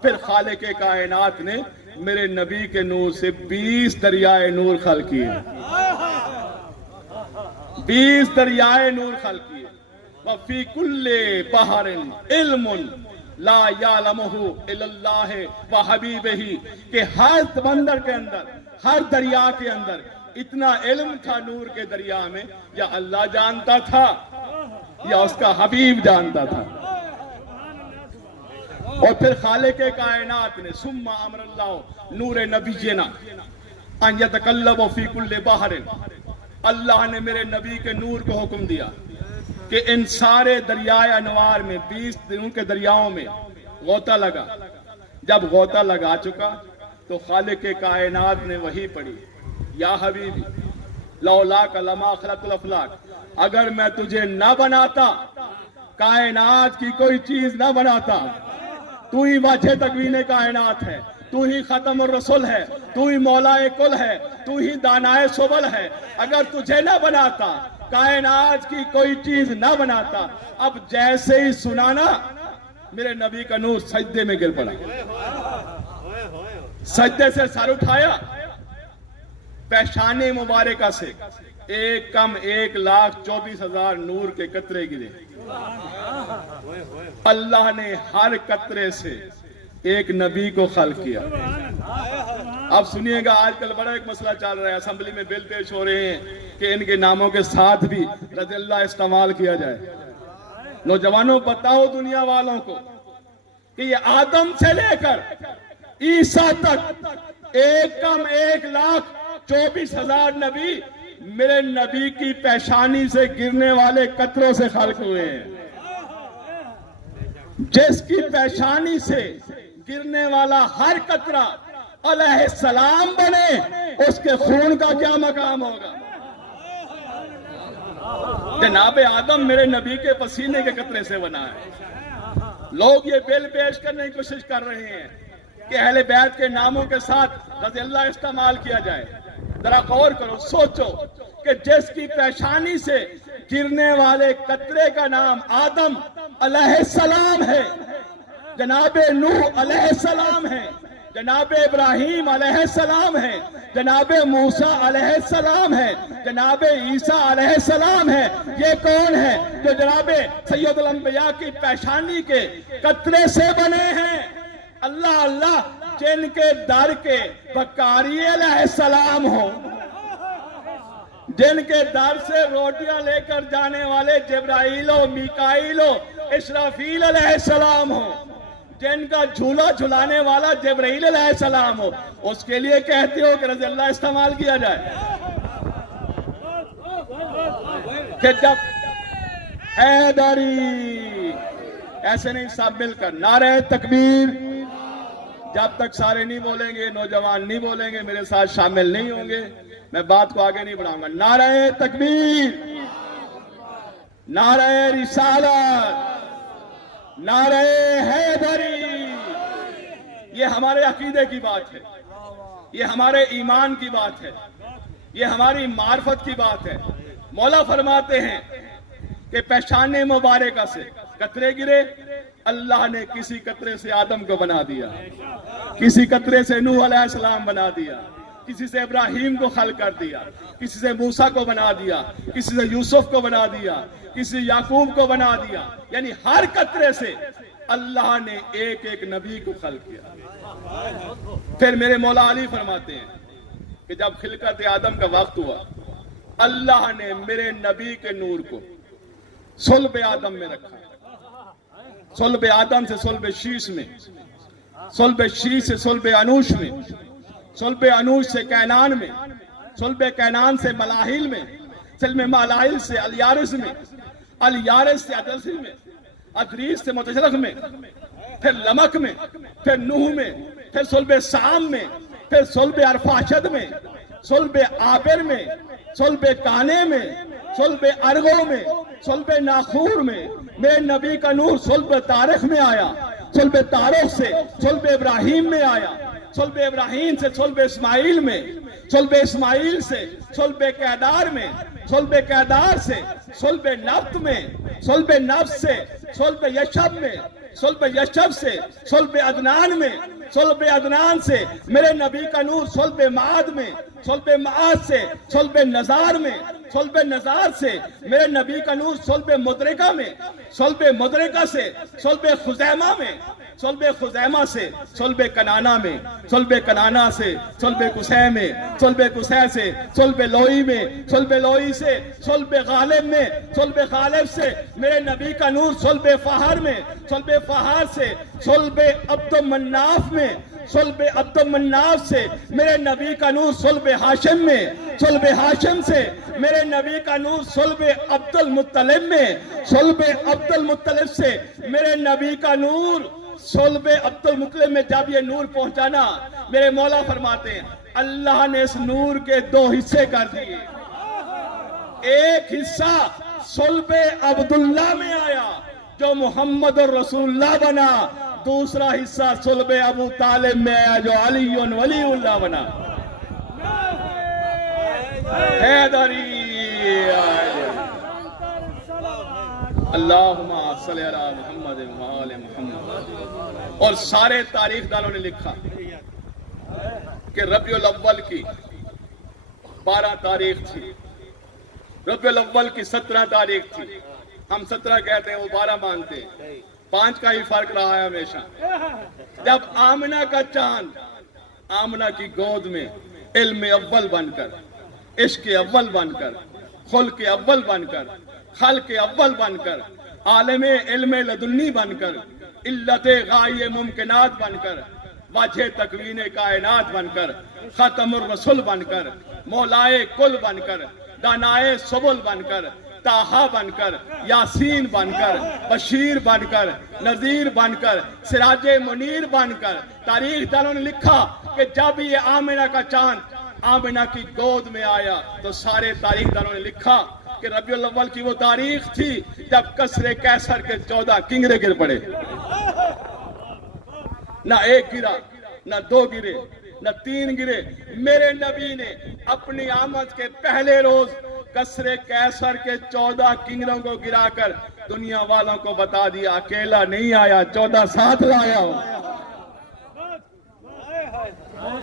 फिर खालिक कायनात ने मेरे नबी के नूर से 20 दरियाए नूर खल्क किए, 20 दरियाए नूर खल्क किए। वफी कुल्ले बहरिन इल्मुन ला यालमुहु इल्लल्लाह व हबीबिही, के हर समंदर के अंदर, हर दरिया के अंदर इतना इल्म था नूर के दरिया में, या अल्लाह जानता था या उसका हबीब जानता था। और फिर खालिक कायनात ने सुम्मा अमरल्लाहु नूर नबीना अन यतकल्लबु फी कुल्ले बहरिन, अल्लाह ने मेरे नबी के नूर को हुक्म दिया कि इन सारे दरियाए अनवार में 20 दिनों के दरियाओं में गोता लगा। जब गोता लगा चुका तो खालिक कायनात ने वही पढ़ी, या हबीबी लौला का लमा खलक़ुल अफ़लाक, अगर मैं तुझे न बनाता, कायनात की कोई चीज न बनाता, तू ही वाजह तकवीन कायनात है, तू ही खत्म रसूल है, तू ही मौलाए कुल है, तू ही दानाए सुबल है, अगर तुझे न बनाता, कायनात की कोई चीज न बनाता। अब जैसे ही सुनाना मेरे नबी का नूर सजदे में गिर पड़ा, सजदे से सर उठाया, पेशानी मुबारका से एक कम 1,24,000 नूर के कतरे गिरे। अल्लाह ने हर कतरे से एक नबी को खल्क किया। अब सुनिएगा, आजकल बड़ा एक मसला चल रहा है, असेंबली में बिल पेश हो रहे हैं कि इनके नामों के साथ भी रज़ियल्लाह इस्तेमाल किया जाए। नौजवानों, बताओ दुनिया वालों को कि ये आदम से लेकर ईसा तक एक कम 1,24,000 नबी मेरे नबी की पेशानी से गिरने वाले कतरों से खल्क हुए हैं। जिसकी पेशानी से गिरने वाला हर कतरा अलैहिस्सलाम बने, उसके खून का क्या मकाम होगा? जनाब आदम मेरे नबी के पसीने के कतरे से बना है। लोग ये बिल पेश करने की कोशिश कर रहे हैं कि अहले बैत के नामों के साथ रज़ियल्लाह इस्तेमाल किया जाए। जरा गौर करो, सोचो कि जिसकी पेशानी से गिरने वाले कतरे का नाम आदम अलैहिस्सलाम है, जनाबे नूह अलैहिस्सलाम है, जनाबे इब्राहीम अलैहिस्सलाम है, जनाबे मूसा अलैहिस्सलाम है, जनाबे ईसा अलैहिस्सलाम है। ये कौन है जो जनाबे सैयदुल अंबिया की पेशानी के कतरे से बने हैं? अल्लाह अल्लाह, जिनके दर के बकारी अलैहिस्सलाम हो, जिनके दर से रोटियां लेकर जाने वाले जिब्राइलो मीकाइलो इस्राफील अलैहिस्सलाम हो, जिनका झूला झुलाने वाला जिब्राइल अलैहिस्सलाम हो, उसके लिए कहते हो कि रज़ियल्लाह इस्तेमाल किया जाए? कि जब हैदरी ऐसे नहीं, सब मिलकर नारे तकबीर, जब तक सारे नहीं बोलेंगे, नौजवान नहीं बोलेंगे, मेरे साथ शामिल नहीं होंगे, मैं बात को आगे नहीं बढ़ाऊंगा। नारे तकबीर, नारे रिसालत, नारे हैदरी। ये हमारे अकीदे की बात है, ये हमारे ईमान की बात है, ये हमारी मार्फत की बात है। मौला फरमाते हैं कि पेशाने मुबारका से कतरे गिरे, अल्लाह ने किसी कतरे से आदम को बना दिया, किसी कतरे से नूह अलैहिस्सलाम बना दिया, किसी से इब्राहिम को खल कर दिया, किसी से मूसा को बना दिया, किसी से यूसुफ को बना दिया, किसी से याकूब को बना दिया। यानी हर कतरे से अल्लाह ने एक एक नबी को खल किया। फिर मेरे मौला अली फरमाते हैं कि जब खिलकत आदम का वक्त हुआ, अल्लाह ने मेरे नबी के नूर को सुल्ब आदम में रखा, सुल्ब आदम से सुल्ब शीश में, सुल्ब शीश से सुल्ब अनूश में, सुल्ब अनूश से कैनान में, सुल्ब कैनान से मलाहिल में, सिल्म मलाहिल से अलियारिस में, अलियारिस से अदरसिल में, अदरीस से मुतशरफ में, फिर लमक में, फिर नूह में, फिर सुल्ब साम में, फिर सुल्ब अरफाशद में, सुल्ब आबिर में, सुल्ब काने में, सुल्ब अरगो में, सुल्ब नाखूर में मेरे नबी का नूर सुल्ब तारिख में आया, सुल्ब तारिख से सुल्ब इब्राहिम में आया, सुल्ब इब्राहिम से सुल्ब इस्माइल में, सुल्ब इस्माइल से सुल्ब कैदार में, सुल्ब कैदार से सुल्ब नफ्त में, सुल्ब नफ्त से सुल्ब यशब में, सुल्ब यशब से सुल्ब अदनान में, सुल्ब अदनान से मेरे नबी का नूर सुल्ब माद में, सुल्ब माद से सुल्ब नजार में, सुल्ब नजार से मेरे नबी का नूर सुल्ब मुद्रिका में, सुल्ब मुद्रिका से सुल्ब खुजैमा में, सुल्ब खुजैमा से सुल्ब कनाना में, सुल्ब कनाना से सुल्ब कुसै में, सुल्ब कुसै से सुल्ब लोई में, सुल्ब लोई से सुल्ब गालिब में, सुल्ब गालिब से मेरे नबी का नूर सुल्ब फहर में, सुल्ब फहर से सुल्ब अब्दुल मन्नाफ में, सुल्ब अब्दुल मन्नाफ से मेरे नबी का नूर सुल्ब हाशिम में, सुल्ब हाशिम से मेरे नबी का नूर सुल्ब अब्दुल मुत्तलिब में, सुल्ब अब्दुल मुत्तलिब से मेरे नबी का नूर सुल्ब अब्दुल मुत्तलिब में जब ये नूर पहुंचाना, मेरे मौला फरमाते हैं अल्लाह ने इस नूर के दो हिस्से कर दिए। एक हिस्सा सुल्ब अब्दुल्ला में आया जो मोहम्मद और रसूलुल्लाह बना, दूसरा हिस्सा सुल्ब अबू तालिब में आया जो अली वलीउल्लाह बना। हैदरी अल्लाहुम्मा सल्ली अला मुहम्मद व आले मुहम्मद। और सारे तारीख दानों ने लिखा कि रबीउल अव्वल की 12 तारीख थी, रबीउल अव्वल की 17 तारीख थी। हम 17 कहते हैं, वो 12 मानते हैं, 5 का ही फर्क रहा है हमेशा। जब आमना का चांद आमना की गोद में इल्म अव्वल बनकर, इश्क अव्वल बनकर, खुल के अव्वल बनकर, खल के अव्वल बनकर, आलम इल्म लदुन्नी बनकर, इल्लत गाये मुमकिनात बनकर, वाजे तकवीन कायनात बनकर, खत्मुर रसूल बनकर, मौलाए कुल बनकर, दानाए सुबुल बनकर, ताहा बनकर, यासीन बनकर, बशीर बनकर, नजीर बनकर, सिराजे मुनीर बनकर। तारीख दानों ने लिखा कि जब ये आमिना का चांद आमिना की गोद में आया तो सारे तारीखदारों ने लिखा कि रबीउल अव्वल की वो तारीख थी जब कसरे कैसर के 14 किंगरे गिर पड़े। ना एक गिरा, ना दो गिरे, न 3 गिरे। मेरे नबी ने अपनी आमद के पहले रोज कसरे कैसर के 14 किंगरों को गिराकर दुनिया वालों को बता दिया, अकेला नहीं आया, 14 साथ लाया हूं।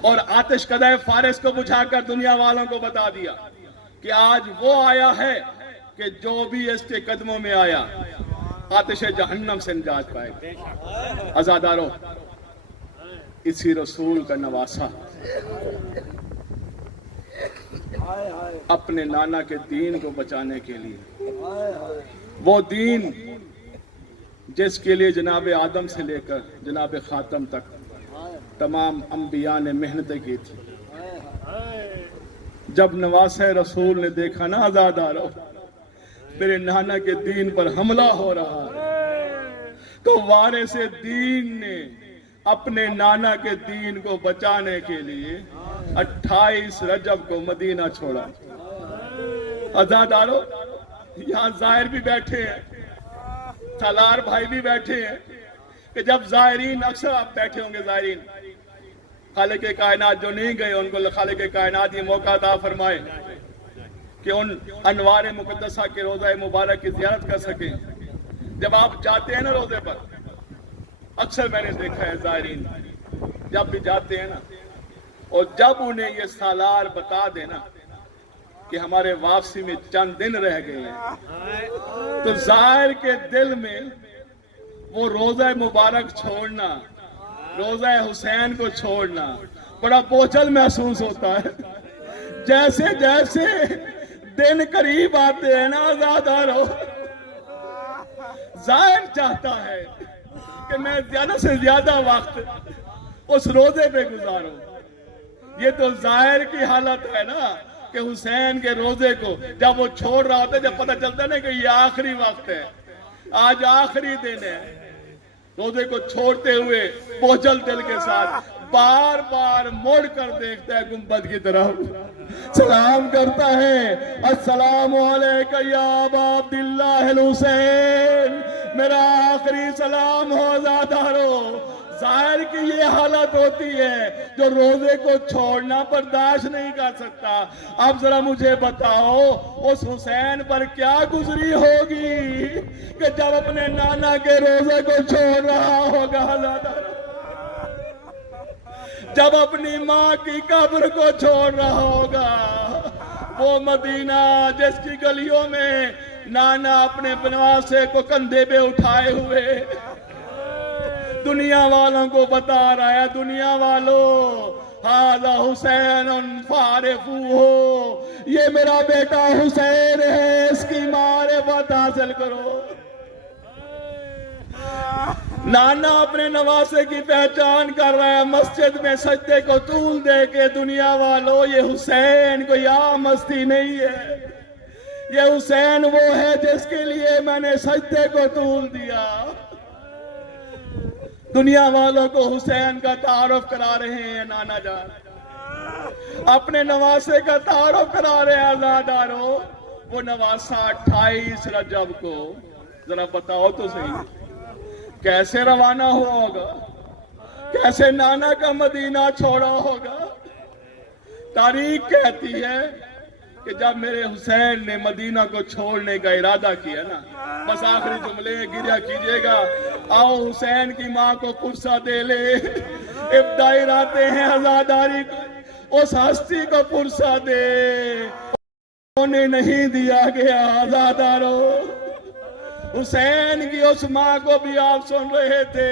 और आतिश कदे फारिस को बुझाकर दुनिया वालों को बता दिया कि आज वो आया है कि जो भी इसके कदमों में आया आतिश जहन्नम से निजात पाएगा। आजादारों, इसी रसूल का नवासा अपने नाना के दीन को बचाने के लिए, वो दीन जिसके लिए जनाब आदम से लेकर जनाब खातम तक तमाम अंबिया ने मेहनतें की थी, जब नवासे रसूल ने देखा ना आजादारों मेरे नाना के दीन पर हमला हो रहा है, तो वारिसे दीन ने अपने नाना के दीन को बचाने के लिए 28 रजब को मदीना छोड़ा। अज़ादारों, यहाँ जाहिर भी बैठे हैं, सालार भाई भी बैठे हैं कि जब जायरीन, अक्सर आप बैठे होंगे जायरीन, खालिक कायनात जो नहीं गए उनको खालिक कायनात ये मौका अता फरमाए कि उन अनवार मुकद्दसा के रोज़ा मुबारक की ज़ियारत कर सकें। जब आप जाते हैं ना रोज़े पर, अक्सर मैंने देखा है जायरीन जब भी जाते हैं ना, और जब उन्हें ये सालार बता देना कि हमारे वापसी में चंद दिन रह गए हैं, तो जाहिर के दिल में वो रोज़ा मुबारक छोड़ना, रोज़ा हुसैन को छोड़ना बड़ा बोझल महसूस होता है। जैसे जैसे दिन करीब आते हैं ना आज़ादारों, जाहिर चाहता है कि मैं ज्यादा से ज्यादा वक्त उस रोजे पे गुजारूं। ये तो जाहिर की हालत है ना कि हुसैन के रोजे को जब वो छोड़ रहा होता है, जब पता चलता है ना कि ये आखिरी वक्त है, आज आखिरी दिन है, रोजे को छोड़ते हुए बोझल दिल के साथ बार बार मुड़ कर देखता है गुंबद की तरफ, सलाम करता है, अस्सलामु अलैका या अबा अब्दिल्लाह हुसैन, मेरा आखिरी सलाम हो आज़ादारों। जाहिर की ये हालत होती है जो रोजे को छोड़ना बर्दाश्त नहीं कर सकता। अब जरा मुझे बताओ उस हुसैन पर क्या गुजरी होगी कि जब अपने नाना के रोजे को छोड़ रहा होगा आज़ादारों, जब अपनी माँ की कब्र को छोड़ रहा होगा, वो मदीना जिसकी गलियों में नाना अपने बनवासे को कंधे पे उठाए हुए दुनिया वालों को बता रहा है, दुनिया वालों हाजा हुसैन फारिफू हो, ये मेरा बेटा हुसैन है, इसकी मारिफत हासिल करो। नाना अपने नवासे की पहचान कर रहा है, मस्जिद में सजदे को तूल दे के दुनिया वालों, ये हुसैन कोई आम मस्ती नहीं है, ये हुसैन वो है जिसके लिए मैंने सजदे को तूल दिया। दुनिया वालों को हुसैन का तारुफ करा रहे हैं नाना जान, अपने नवासे का तारुफ करा रहे हैं आज़ादारों। वो नवासा 28 रजब को जरा बताओ तो सही कैसे रवाना हुआ होगा, कैसे नाना का मदीना छोड़ा होगा। तारीख कहती है कि जब मेरे हुसैन ने मदीना को छोड़ने का इरादा किया ना, बस आखिरी जुमले गिरिया कीजिएगा, आओ हुसैन की माँ को पुरसा दे ले, इब्तिदाई रातें हैं आज़ादारी को, उस हस्ती को पुरसा दे, उन्हें नहीं दिया गया आज़ादारों। हुसैन की उस माँ को भी आप सुन रहे थे,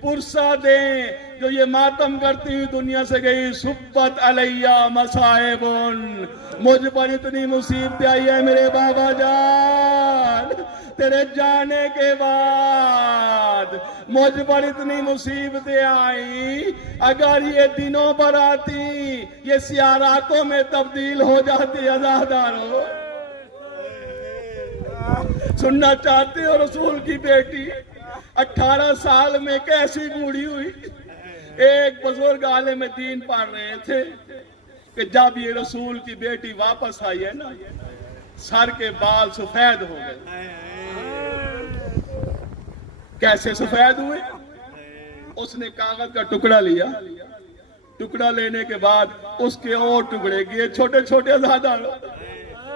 पुरसा दें जो ये मातम करती हुई दुनिया से गई, सुब्बत अलैया मसाइबुन, मुझ पर इतनी मुसीबतें आई है मेरे बाबा जान, तेरे जाने के बाद मुझ पर इतनी मुसीबतें आई, अगर ये दिनों पर आती ये सियारातों में तब्दील हो जाती। आज़ादारों, सुनना चाहते हो रसूल की बेटी 18 साल में कैसी बूढ़ी हुई, एक बुजुर्ग आलिम दीन पढ़ रहे थे कि जब ये रसूल की बेटी वापस आई है ना, सर के बाल सफेद हो गए। कैसे सफेद हुए? उसने कागज का टुकड़ा लिया, टुकड़ा लेने के बाद उसके और टुकड़े किए छोटे छोटे ज्यादा।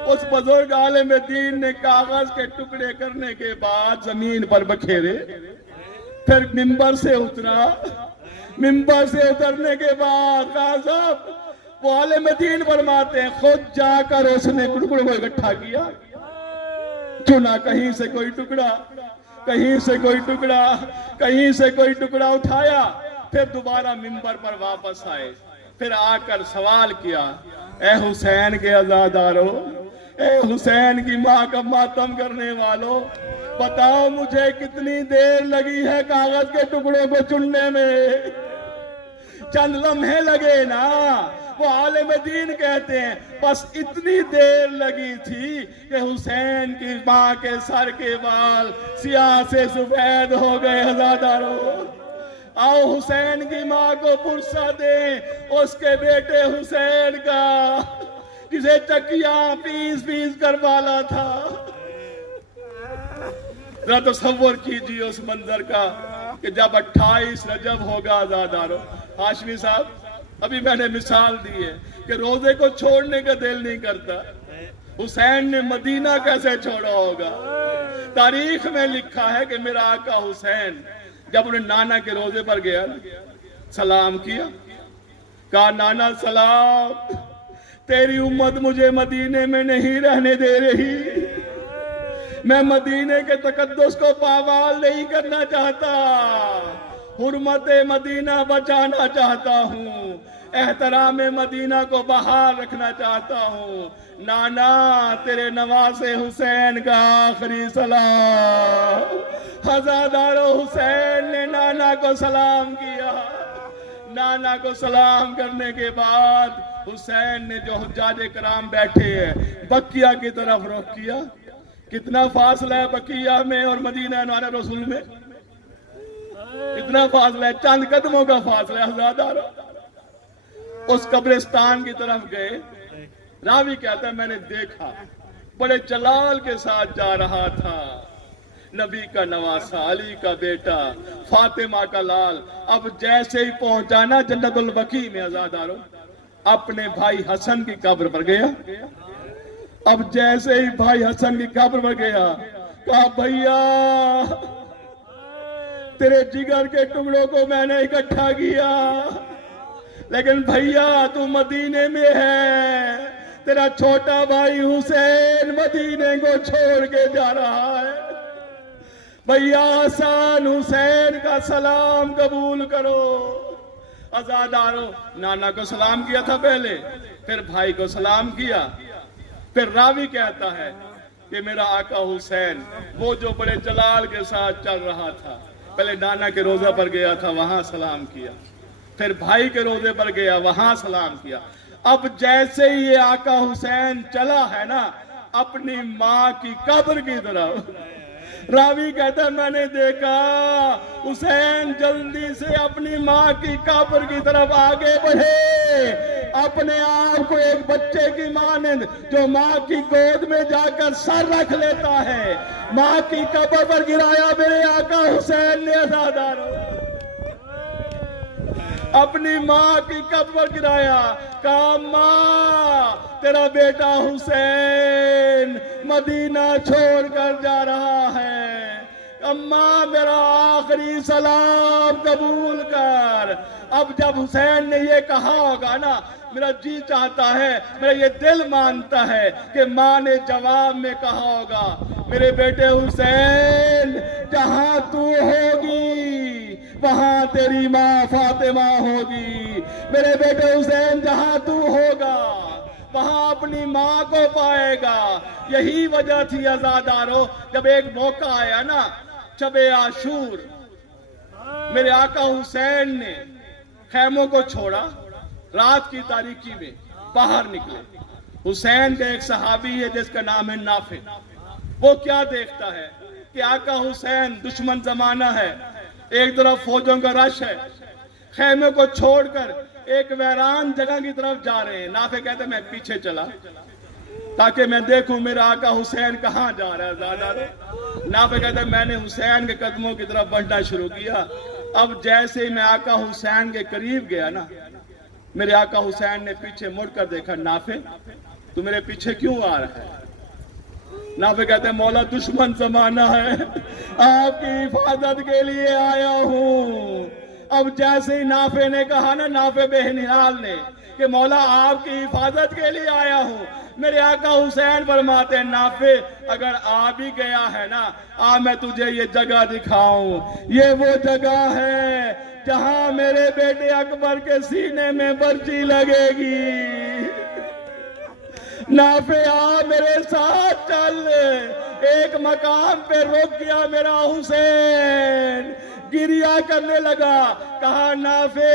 उस बुजुर्ग आलिम दीन ने कागज के टुकड़े करने के बाद जमीन पर बखेरे, फिर मिंबर से उतरा। मिंबर से उतरने के बाद कहा साहब, वो आलिम दीन फरमाते हैं खुद जाकर उसने टुकड़े को इकट्ठा किया, चुना कहीं से कोई टुकड़ा, कहीं से कोई टुकड़ा, कहीं से कोई टुकड़ा उठाया, फिर दोबारा मिंबर पर वापस आए, फिर आकर सवाल किया, ए हुसैन के अज़ादारों, ए हुसैन की माँ का मातम करने वालों, बताओ मुझे कितनी देर लगी है कागज के टुकड़ों को चुनने में? चंद लम्हे लगे ना। वो आलिम दीन कहते हैं बस इतनी देर लगी थी कि हुसैन की माँ के सर के बाल सियाह से सफेद हो गए। हज़ादारों, आओ हुसैन की माँ को पुरसा दें उसके बेटे हुसैन का, जिसे चकिया पीस पीस कर वाला था। जरा तसव्वुर कीजिए उस मंजर का कि जब 28 रजब होगा। आजादारों, हाशमी साहब, अभी मैंने मिसाल दी है कि रोजे को छोड़ने का दिल नहीं करता। हुसैन ने मदीना कैसे छोड़ा होगा? तारीख में लिखा है कि मेरा आका हुसैन जब उन्हें नाना के रोजे पर गया, सलाम किया, कहा नाना सलाम, तेरी उम्मत मुझे मदीने में नहीं रहने दे रही, मैं मदीने के तकद्दुस को पावाल नहीं करना चाहता, हुर्मत मदीना बचाना चाहता हूँ, एहतराम मदीना को बहाल रखना चाहता हूँ। नाना, तेरे नवासे हुसैन का आखिरी सलाम। हज़ादारों, हुसैन ने नाना को सलाम किया। नाना को सलाम करने के बाद हुसैन ने जो हुज्जाज कराम बैठे हैं बकिया की तरफ रुख किया। कितना फासला है बकिया में और मदीना नवाने रसूल में? कितना फासला है? चंद कदमों का फासला है। हज़ादारों, उस कब्रिस्तान की तरफ गए। रावी कहता है मैंने देखा बड़े जलाल के साथ जा रहा था नबी का नवासा, अली का बेटा, फातिमा का लाल। अब जैसे ही पहुंचा ना जन्नतुल बकी में, आजादारों, अपने भाई हसन की कब्र पर गया। अब जैसे ही भाई हसन की कब्र पर गया, कहा भैया तेरे जिगर के टुकड़ों को मैंने इकट्ठा किया, लेकिन भैया तू मदीने में है, तेरा छोटा भाई हुसैन मदीने को छोड़ के जा रहा है। भैया हसन हुसैन का सलाम कबूल करो। अज़ादारों, नाना को सलाम किया था पहले, फिर भाई को सलाम किया। फिर रावी कहता है कि मेरा आका हुसैन वो जो बड़े जलाल के साथ चल रहा था, पहले नाना के रोजा पर गया था, वहां सलाम किया, फिर भाई के रोजे पर गया, वहां सलाम किया। अब जैसे ही ये आका हुसैन चला है ना अपनी माँ की कब्र की तरफ, रावी कहता है मैंने देखा हुसैन जल्दी से अपनी माँ की कब्र की तरफ आगे बढ़े, अपने आप को एक बच्चे की मानंद जो माँ की गोद में जाकर सर रख लेता है, माँ की कब्र पर गिराया मेरे आका हुसैन ने। अज़ादारों, अपनी माँ की कब्र पर गिराया, कहा माँ तेरा बेटा हुसैन मदीना छोड़कर जा रहा है, अम्मा मेरा आखिरी सलाम कबूल कर। अब जब हुसैन ने ये कहा होगा ना, मेरा जी चाहता है, मेरा ये दिल मानता है कि माँ ने जवाब में कहा होगा मेरे बेटे हुसैन जहां तू होगी वहां तेरी माँ फातिमा होगी, मेरे बेटे हुसैन जहां तू होगा वहां अपनी माँ को पाएगा। यही वजह थी अज़ादारों, जब एक मौका आया ना शबे आशूर, मेरे आका हुसैन ने खैमों को छोड़ा, रात की तारीकी में बाहर निकले। हुसैन का एक सहाबी है जिसका नाम है नाफे, वो क्या देखता है कि आका हुसैन दुश्मन जमाना है, एक तरफ फौजों का रश है, खेमे को छोड़कर एक वीरान जगह की तरफ जा रहे हैं। नाफे कहते मैं पीछे चला ताकि मैं देखूं मेरा आका हुसैन कहां जा रहा है। ज़ादा नाफे कहते मैंने हुसैन के कदमों की तरफ बढ़ना शुरू किया। अब जैसे ही मैं आका हुसैन के करीब गया ना, मेरे आका हुसैन ने पीछे मुड़कर देखा, नाफे तू मेरे पीछे क्यों आ रहा है? नाफे कहते मौला दुश्मन जमाना है, आपकी हिफाजत के लिए आया हूं। अब जैसे ही नाफे ने कहा ना, नाफे बेनिहाल ने, कि मौला आपकी हिफाजत के लिए आया हूं, मेरे आका हुसैन फरमाते नाफे अगर आ भी गया है ना, आ मैं तुझे ये जगह दिखाऊं। ये वो जगह है जहां मेरे बेटे अकबर के सीने में बर्ची लगेगी। नाफे आ मेरे साथ चल। एक मकाम पे रुक गया मेरा हुसैन, गिरिया करने लगा। कहा नाफे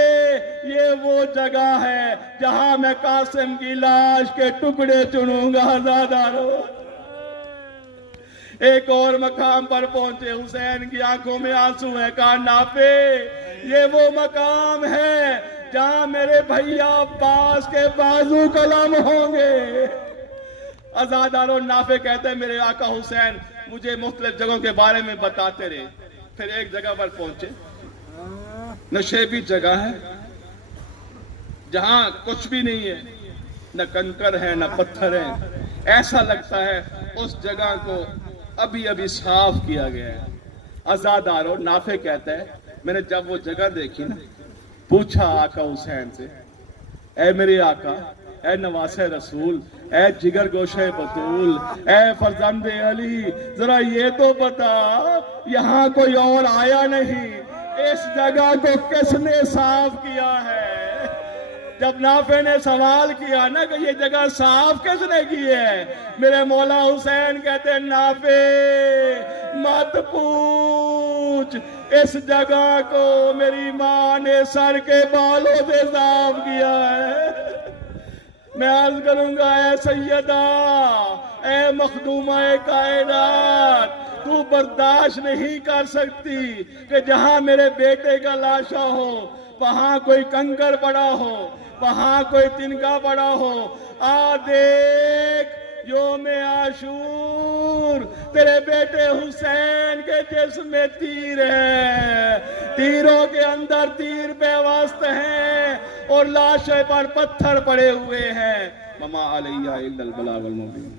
ये वो जगह है जहां मैं कासिम की लाश के टुकड़े चुनूंगा। ज़ादारो एक और मकाम पर पहुंचे, हुसैन की आंखों में आंसू है। कहा नाफे ये वो मकाम है जहां मेरे भैया अब्बास के बाजू कलम होंगे। अज़ादारो नाफे कहते हैं मेरे आका हुसैन मुझे मुख्तलिफ जगहों के बारे में बताते रहे। फिर एक जगह पर पहुंचे, नशेबी जगह है जहां कुछ भी नहीं है, न कंकर है न पत्थर है। ऐसा लगता है उस जगह को अभी अभी साफ किया गया है। अज़ादारो नाफे कहता है मैंने जब वो जगह देखी ना, पूछा आका हुसैन से, ऐ मेरे आका, ऐ नवासे रसूल, ऐ जिगर गोशे बतूल, ऐ फरजंदे अली, जरा ये तो बता यहाँ कोई और आया नहीं, इस जगह को किसने साफ किया है? जब नाफे ने सवाल किया ना कि ये जगह साफ किसने की है, मेरे मौला हुसैन कहते नाफे मत पूछ, इस जगह को मेरी माँ ने सर के बालों से साफ किया है। मैं अर्ज करूंगा ऐ सैयदा, ऐ मखदूमा कायनात, तू बर्दाश्त नहीं कर सकती कि जहां मेरे बेटे का लाशा हो वहां कोई कंकर पड़ा हो, वहां कोई तिनका पड़ा हो। आ देख योमे आशूर तेरे बेटे हुसैन के जिस्म में तीर है, तीरों के अंदर तीर पेवस्त हैं और लाशों पर पत्थर पड़े हुए हैं। ममा अलैया इल्लल बलागुल मुबीन।